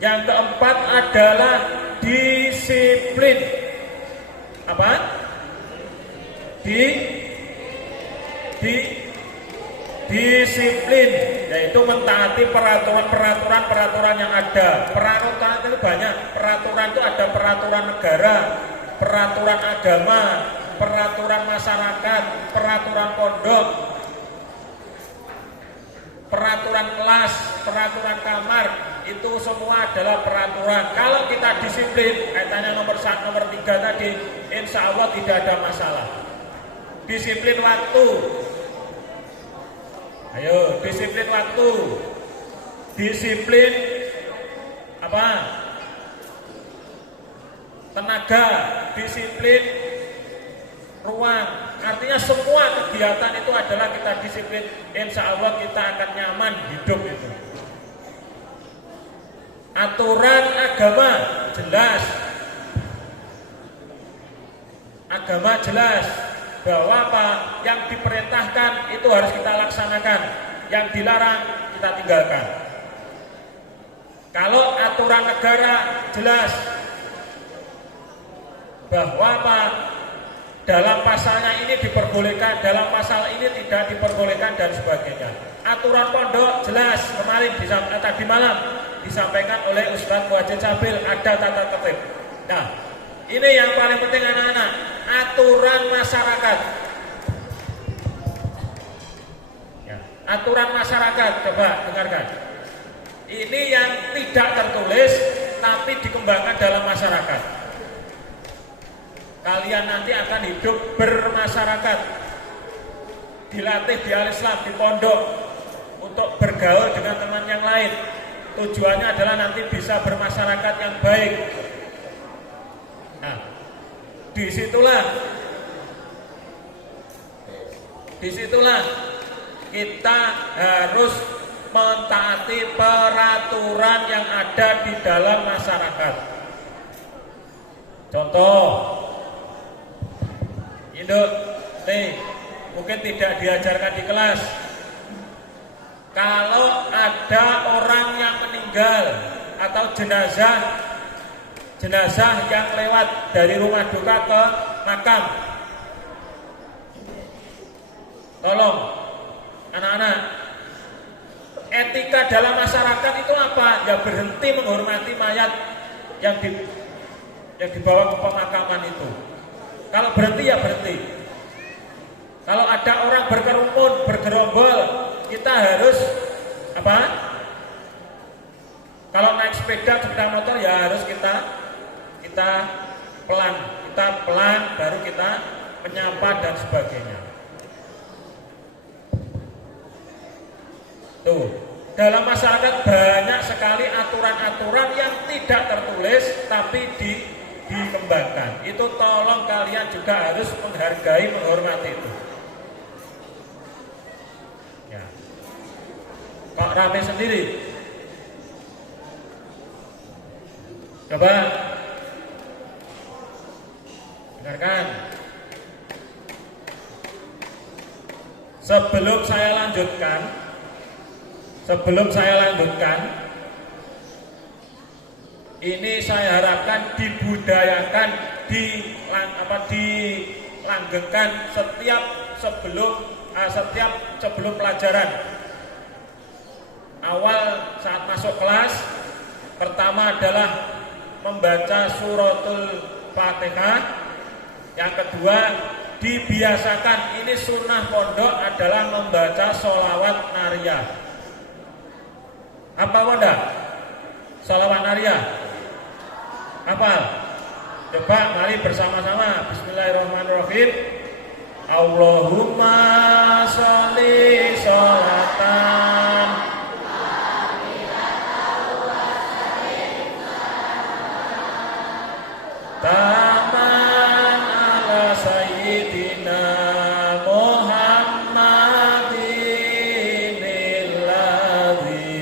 Yang keempat adalah disiplin. Apa? Disiplin, yaitu mentaati peraturan yang ada. Peraturan itu banyak. Peraturan itu ada peraturan negara, peraturan agama, peraturan masyarakat, peraturan pondok, peraturan kelas, peraturan kamar. Itu semua adalah peraturan. Kalau kita disiplin, kaitannya nomor 3 tadi, insya Allah tidak ada masalah. Disiplin waktu. Ayo, disiplin waktu. Disiplin apa? Tenaga, disiplin ruang. Artinya semua kegiatan itu adalah kita disiplin. Insya Allah kita akan nyaman hidup itu. Aturan agama jelas. Agama jelas bahwa apa yang diperintahkan itu harus kita laksanakan, yang dilarang kita tinggalkan. Kalau aturan negara jelas bahwa apa dalam pasalnya ini diperbolehkan, dalam pasal ini tidak diperbolehkan dan sebagainya. Aturan pondok jelas, kemarin tadi malam disampaikan oleh Ustaz Muhajir Sabil, ada tata tertib. Nah, Ini yang paling penting anak-anak, aturan masyarakat. Ya, aturan masyarakat, coba dengarkan. Ini yang tidak tertulis tapi dikembangkan dalam masyarakat. Kalian nanti akan hidup bermasyarakat, dilatih di al-Islam, di pondok, untuk bergaul dengan teman yang lain. Tujuannya adalah nanti bisa bermasyarakat yang baik. Nah, disitulah kita harus mentaati peraturan yang ada di dalam masyarakat. Contoh, induk, mungkin tidak diajarkan di kelas. Kalau ada orang yang meninggal atau jenazah yang lewat dari rumah duka ke makam, tolong anak-anak, etika dalam masyarakat itu apa? Ya berhenti menghormati mayat yang dibawa ke pemakaman itu. Kalau berhenti ya berhenti. Kalau ada orang berkerumun, bergerombol, kita harus apa? Kalau naik sepeda motor ya harus kita pelan, baru kita menyapa dan sebagainya. Tuh, dalam masyarakat banyak sekali aturan-aturan yang tidak tertulis tapi dikembangkan. Itu tolong kalian juga harus menghargai, menghormati itu. Ya. Kok rame sendiri? Coba dengarkan. Sebelum saya lanjutkan, ini saya harapkan dibudayakan, dilanggengkan setiap sebelum pelajaran. Awal saat masuk kelas, pertama adalah membaca suratul Fatihah. Yang kedua, dibiasakan, ini sunnah pondok adalah membaca sholawat nariyah. Apa bunda? Sholawat nariyah. Hafal? Coba mari bersama-sama. Bismillahirrahmanirrahim. Allahumma sholli sholatan taman ala sayyidina Muhammadin illadzi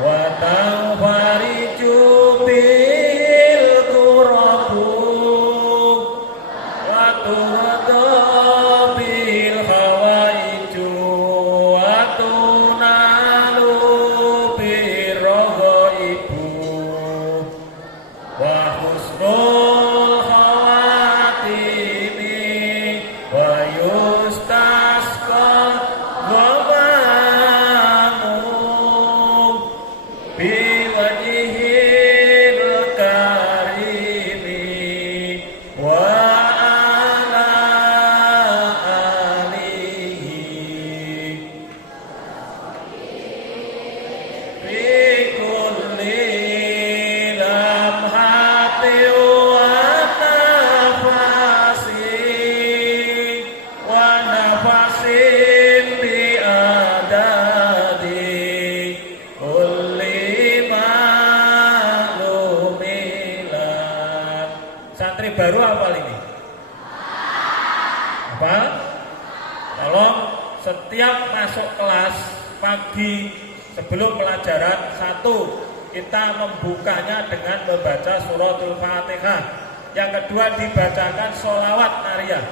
wa tanfariju bil turabu wa turada bil hawaiju wa tunalu bir rogoibu wa husnul khawatimi wa yustasqa wa ma'amum biwajihil karimi wa ala alihi fi kulli lamhati wa nafasin bi adadi kulli ma'lumilah. Santri baru hafal ini? Apa? Tolong setiap masuk kelas pagi sebelum pelajaran, satu, kita membukanya dengan membaca suratul Fatihah. Yang kedua, dibacakan sholawat nariyah.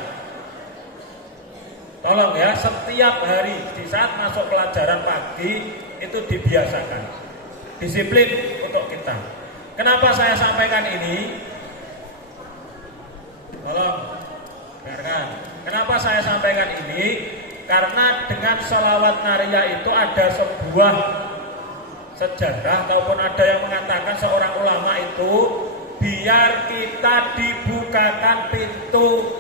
Tolong ya, setiap hari di saat masuk pelajaran pagi itu dibiasakan. Disiplin untuk kita. Kenapa saya sampaikan ini? Tolong dengarkan. Kenapa saya sampaikan ini? Karena dengan sholawat nariyah itu ada sebuah sejarah ataupun ada yang mengatakan seorang ulama itu biar kita dibukakan pintu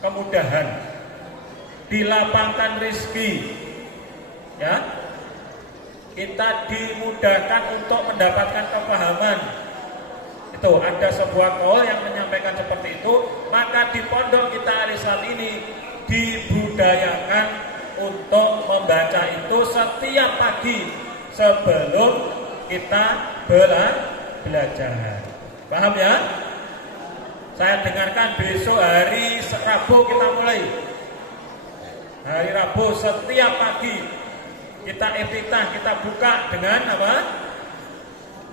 kemudahan, dilapangkan rezeki, ya, kita dimudahkan untuk mendapatkan kepahaman. Itu ada sebuah kaul yang menyampaikan seperti itu, maka di pondok kita Al-Islam ini dibudayakan untuk membaca itu setiap pagi sebelum kita belajar. Paham ya? Saya dengarkan besok hari Rabu kita mulai. Hari Rabu setiap pagi kita iftitah, kita buka dengan apa?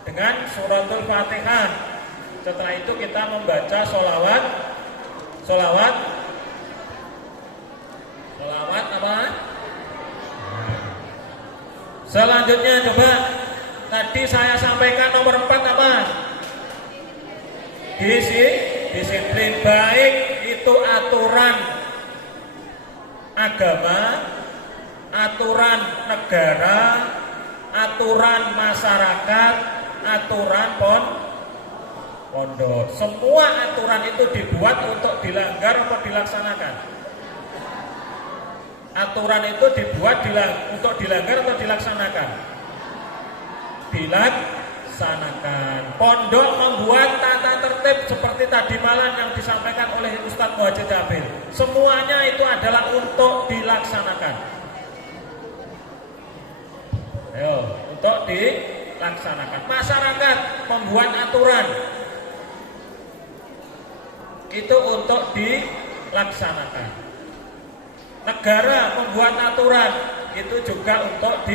Dengan suratul Fatihah. Setelah itu kita membaca sholawat apa? Selanjutnya coba tadi saya sampaikan nomor 4 apa? Disiplin. Baik itu aturan agama, aturan negara, aturan masyarakat, aturan pondok. Semua aturan itu dibuat untuk dilanggar atau dilaksanakan. Aturan itu dibuat untuk dilanggar atau dilaksanakan. Dilaksanakan. Pondok membuat tata tertib seperti tadi malam yang disampaikan oleh Ustadz Muhajir Jabil. Semuanya itu adalah untuk dilaksanakan. Ayo, untuk dilaksanakan. Masyarakat membuat aturan itu untuk dilaksanakan. Negara membuat aturan itu juga untuk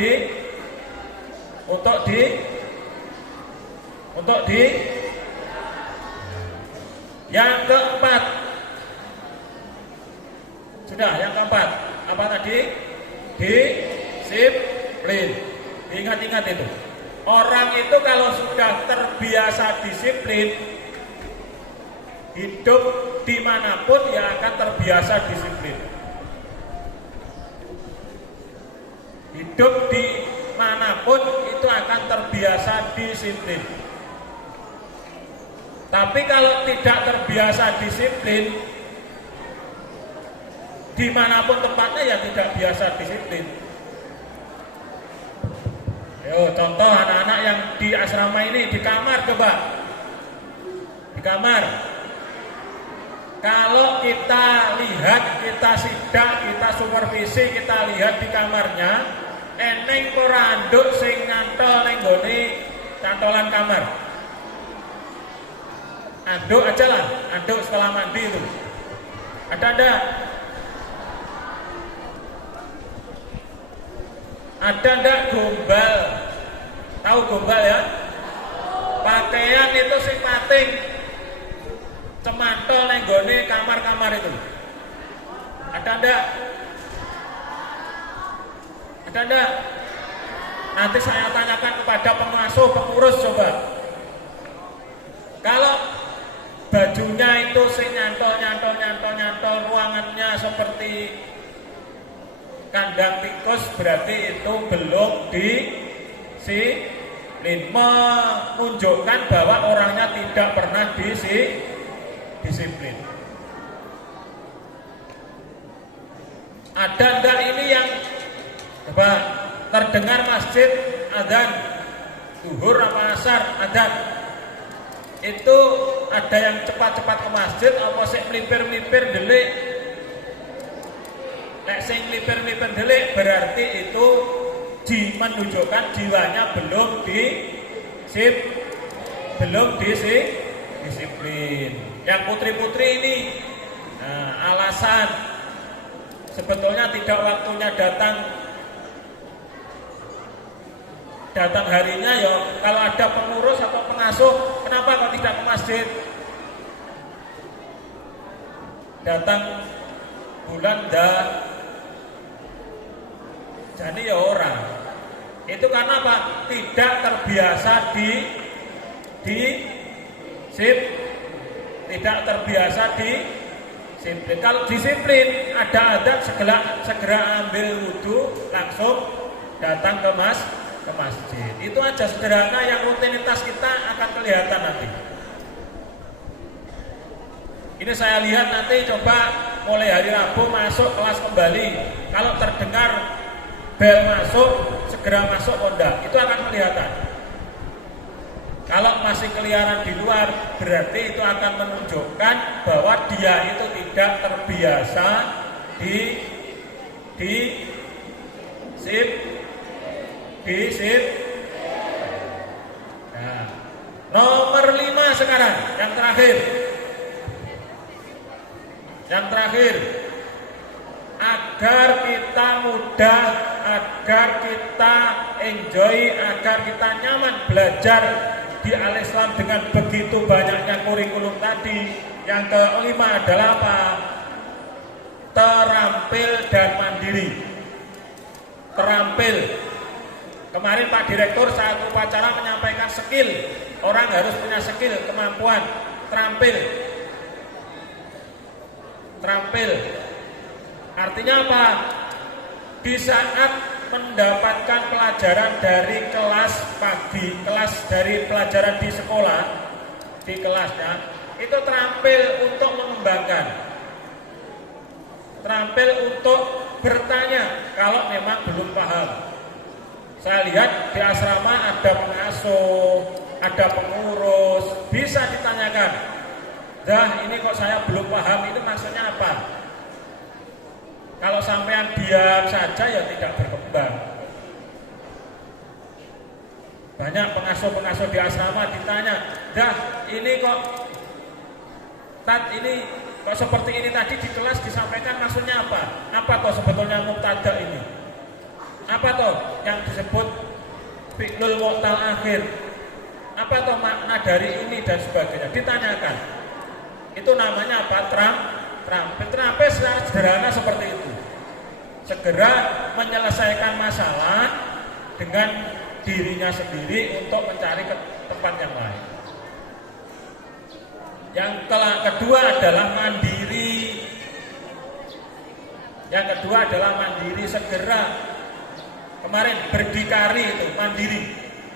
yang keempat. Sudah, yang keempat apa tadi? Disiplin. Ingat-ingat itu. Orang itu kalau sudah terbiasa disiplin, hidup dimanapun ya akan terbiasa disiplin. Hidup dimanapun itu akan terbiasa disiplin. Tapi kalau tidak terbiasa disiplin, dimanapun tempatnya ya tidak biasa disiplin. Yo, contoh anak-anak yang di asrama ini di kamar coba. Di kamar. Kalau kita lihat, kita sidak, kita supervisi, kita lihat di kamarnya, eneng ora anduk sing nyantol ning gone cantolan kamar. Anduk aja lah, anduk setelah mandi itu. Ada enggak? Ada enggak gombal? Tahu gombal ya? Pakaian itu sing pating cemantol neng gone kamar-kamar itu. Ada enggak? Ada enggak? Nanti saya tanyakan kepada pengasuh, pengurus coba. Kalau bajunya itu sing nyantol, ruangannya seperti kandang tikus, berarti itu belum disiplin, menunjukkan bahwa orangnya tidak pernah disiplin. Ada enggak ini yang coba terdengar masjid adzan zuhur apa asar adzan, itu ada yang cepat-cepat ke masjid apa sing melipir-melipir delik? Nek sing melipir-melipir delik berarti itu menunjukkan jiwanya belum disiplin. Yang putri-putri ini alasan sebetulnya tidak waktunya datang harinya ya. Kalau ada pengurus atau pengasuh, kenapa kok tidak ke masjid? Datang bulan dah. Jadi ya orang. Itu karena apa? Tidak terbiasa tidak terbiasa disiplin. Kalau disiplin, ada adat segera ambil wudhu, langsung datang ke ke masjid. Itu aja sederhana yang rutinitas kita akan kelihatan nanti. Ini saya lihat nanti coba mulai hari Rabu masuk kelas kembali. Kalau terdengar bel masuk, segera masuk Honda. Itu akan kelihatan. Kalau masih keliaran di luar, berarti itu akan menunjukkan bahwa dia itu tidak terbiasa di sip. Nah, nomor 5 sekarang, yang terakhir. Yang terakhir, agar kita mudah, agar kita enjoy, agar kita nyaman belajar di Al-Islam dengan begitu banyaknya kurikulum tadi. Yang kelima adalah apa? Terampil dan mandiri. Terampil. Kemarin Pak Direktur saat upacara menyampaikan skill. Orang harus punya skill, kemampuan, terampil. Terampil. Artinya apa? Di saat mendapatkan pelajaran dari kelas pagi, kelas dari pelajaran di sekolah, di kelasnya, itu terampil untuk mengembangkan. Terampil untuk bertanya kalau memang belum paham. Saya lihat di asrama ada pengasuh, ada pengurus, bisa ditanyakan. Dah, ini kok saya belum paham, itu maksudnya apa? Kalau sampean diam saja ya tidak berkembang. Banyak pengasuh-pengasuh di asrama ditanya, dah ini kok ini kok seperti ini tadi di kelas disampaikan maksudnya apa? Apa toh sebetulnya mubtada ini? Apa toh yang disebut fi'lul mu'tal akhir? Apa toh makna dari ini dan sebagainya? Ditanyakan. Itu namanya apa? Terampil secara sederhana seperti itu. Segera menyelesaikan masalah dengan dirinya sendiri untuk mencari ke tempat yang lain. Yang kedua adalah mandiri. Yang kedua adalah mandiri, segera. Kemarin berdikari itu mandiri.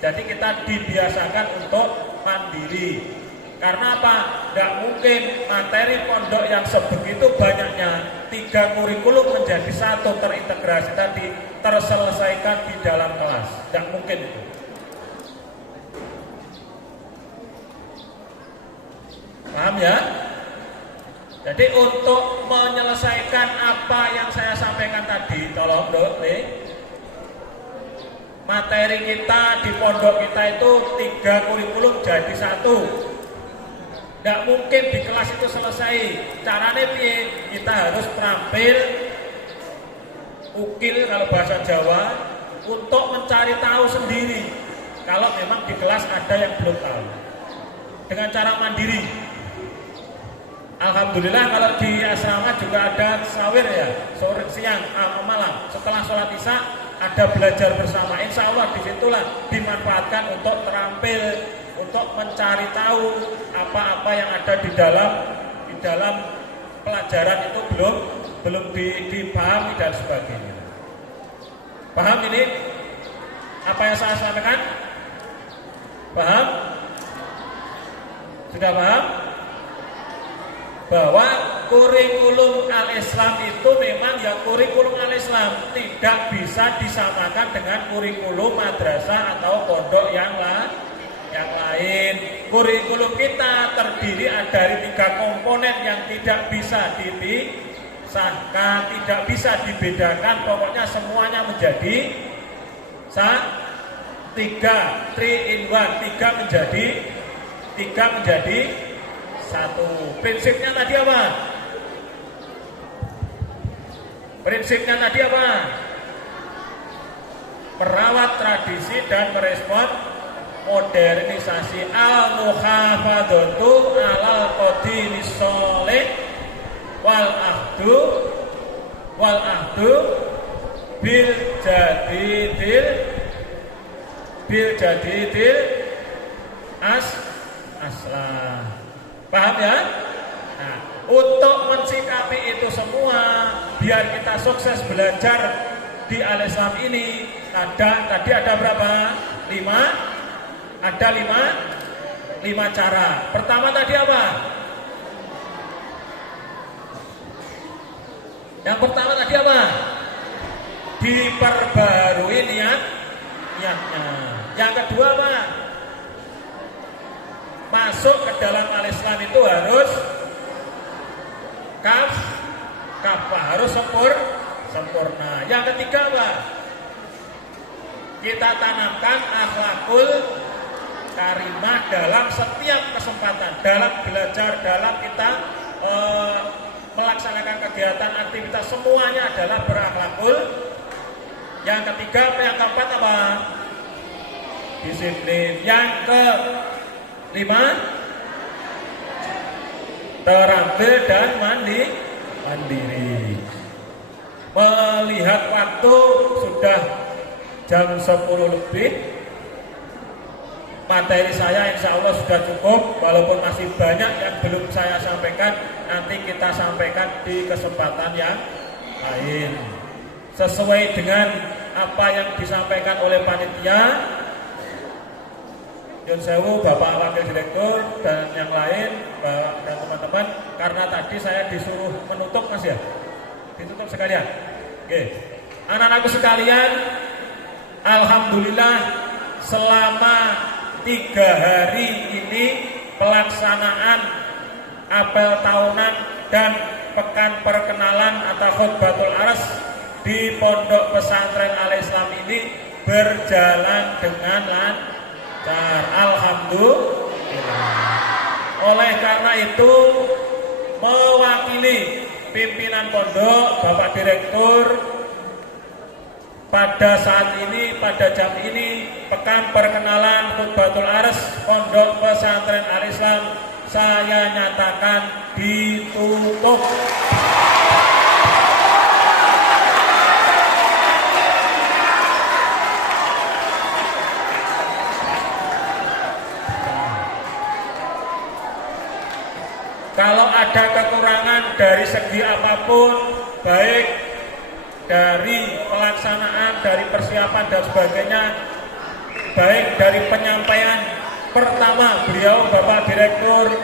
Jadi kita dibiasakan untuk mandiri. Karena apa? Tidak mungkin materi pondok yang sebegitu banyaknya 3 kurikulum menjadi satu terintegrasi tadi terselesaikan di dalam kelas. Tidak mungkin itu. Paham ya? Jadi untuk menyelesaikan apa yang saya sampaikan tadi, tolong dok, materi kita di pondok kita itu 3 kurikulum jadi satu. Tidak mungkin di kelas itu selesai. Caranya piye? Kita harus terampil, ukil kalau bahasa Jawa, untuk mencari tahu sendiri. Kalau memang di kelas ada yang belum tahu, dengan cara mandiri. Alhamdulillah kalau di asrama juga ada sawir ya, sore siang, malam. Setelah sholat isya ada belajar bersama. Insya Allah disitulah dimanfaatkan untuk terampil, untuk mencari tahu apa-apa yang ada di dalam pelajaran itu belum dipahami dan sebagainya. Paham ini? Apa yang saya sampaikan? Paham? Sudah paham? Bahwa kurikulum Al-Islam itu memang ya kurikulum Al-Islam, tidak bisa disamakan dengan kurikulum madrasah atau pondok yang lain. Kurikulum kita terdiri dari 3 komponen yang tidak bisa dipisahkan, tidak bisa dibedakan, pokoknya semuanya menjadi 3 in 1, 3 menjadi 1. Prinsipnya tadi apa? Prinsipnya tadi apa? Merawat tradisi dan merespon modernisasi. Al-muhafadzatu alal qadimis sholih wal ahdu bil jadidil aslah. Paham ya? Nah, untuk mensikapi itu semua, biar kita sukses belajar di Al-Islam ini, Tadi ada berapa? 5. Ada 5 cara. Pertama tadi apa? Yang pertama tadi apa? Diperbarui niatnya. Yang kedua apa? Masuk ke dalam al-Islam itu harus kafah, harus sempurna. Yang ketiga apa? Kita tanamkan akhlakul karimah dalam setiap kesempatan, dalam belajar, dalam kita melaksanakan kegiatan, aktivitas, semuanya adalah berakhlakul. Yang ketiga, yang keempat apa? Disiplin. Yang kelima, terampil dan mandiri. Melihat waktu sudah jam 10 lebih, materi saya insya Allah sudah cukup, walaupun masih banyak yang belum saya sampaikan, nanti kita sampaikan di kesempatan yang lain sesuai dengan apa yang disampaikan oleh panitia. Yun sewu, Bapak Wakil Direktur dan yang lain, Bapak dan teman-teman, karena tadi saya disuruh menutup, Mas ya, ditutup sekalian. Oke, anak-anakku sekalian, alhamdulillah selama 3 hari ini pelaksanaan apel tahunan dan pekan perkenalan atau khutbatul aras di Pondok Pesantren Al-Islam ini berjalan dengan lancar. Alhamdulillah. Oleh karena itu, mewakili pimpinan pondok, Bapak Direktur, pada saat ini, pada jam ini, pekan perkenalan khutbatul aras Pondok Pesantren Al-Islam saya nyatakan ditutup. Kalau ada kekurangan dari segi apapun, baik dari pelaksanaan, dari persiapan dan sebagainya, baik dari penyampaian pertama beliau, Bapak Direktur,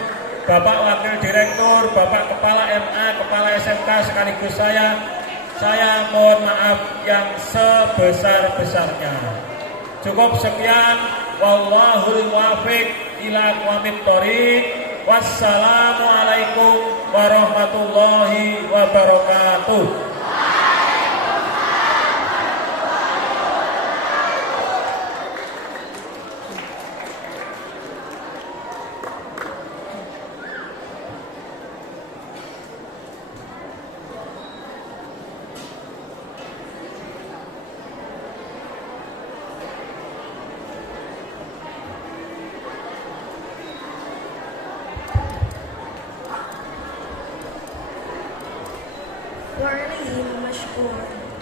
Bapak Wakil Direktur, Bapak Kepala MA, Kepala SMK sekaligus saya mohon maaf yang sebesar-besarnya. Cukup sekian, wallahul muwaffiq ila aqwamit thoriq. Wassalamualaikum warahmatullahi wabarakatuh. وعليهم مشكور.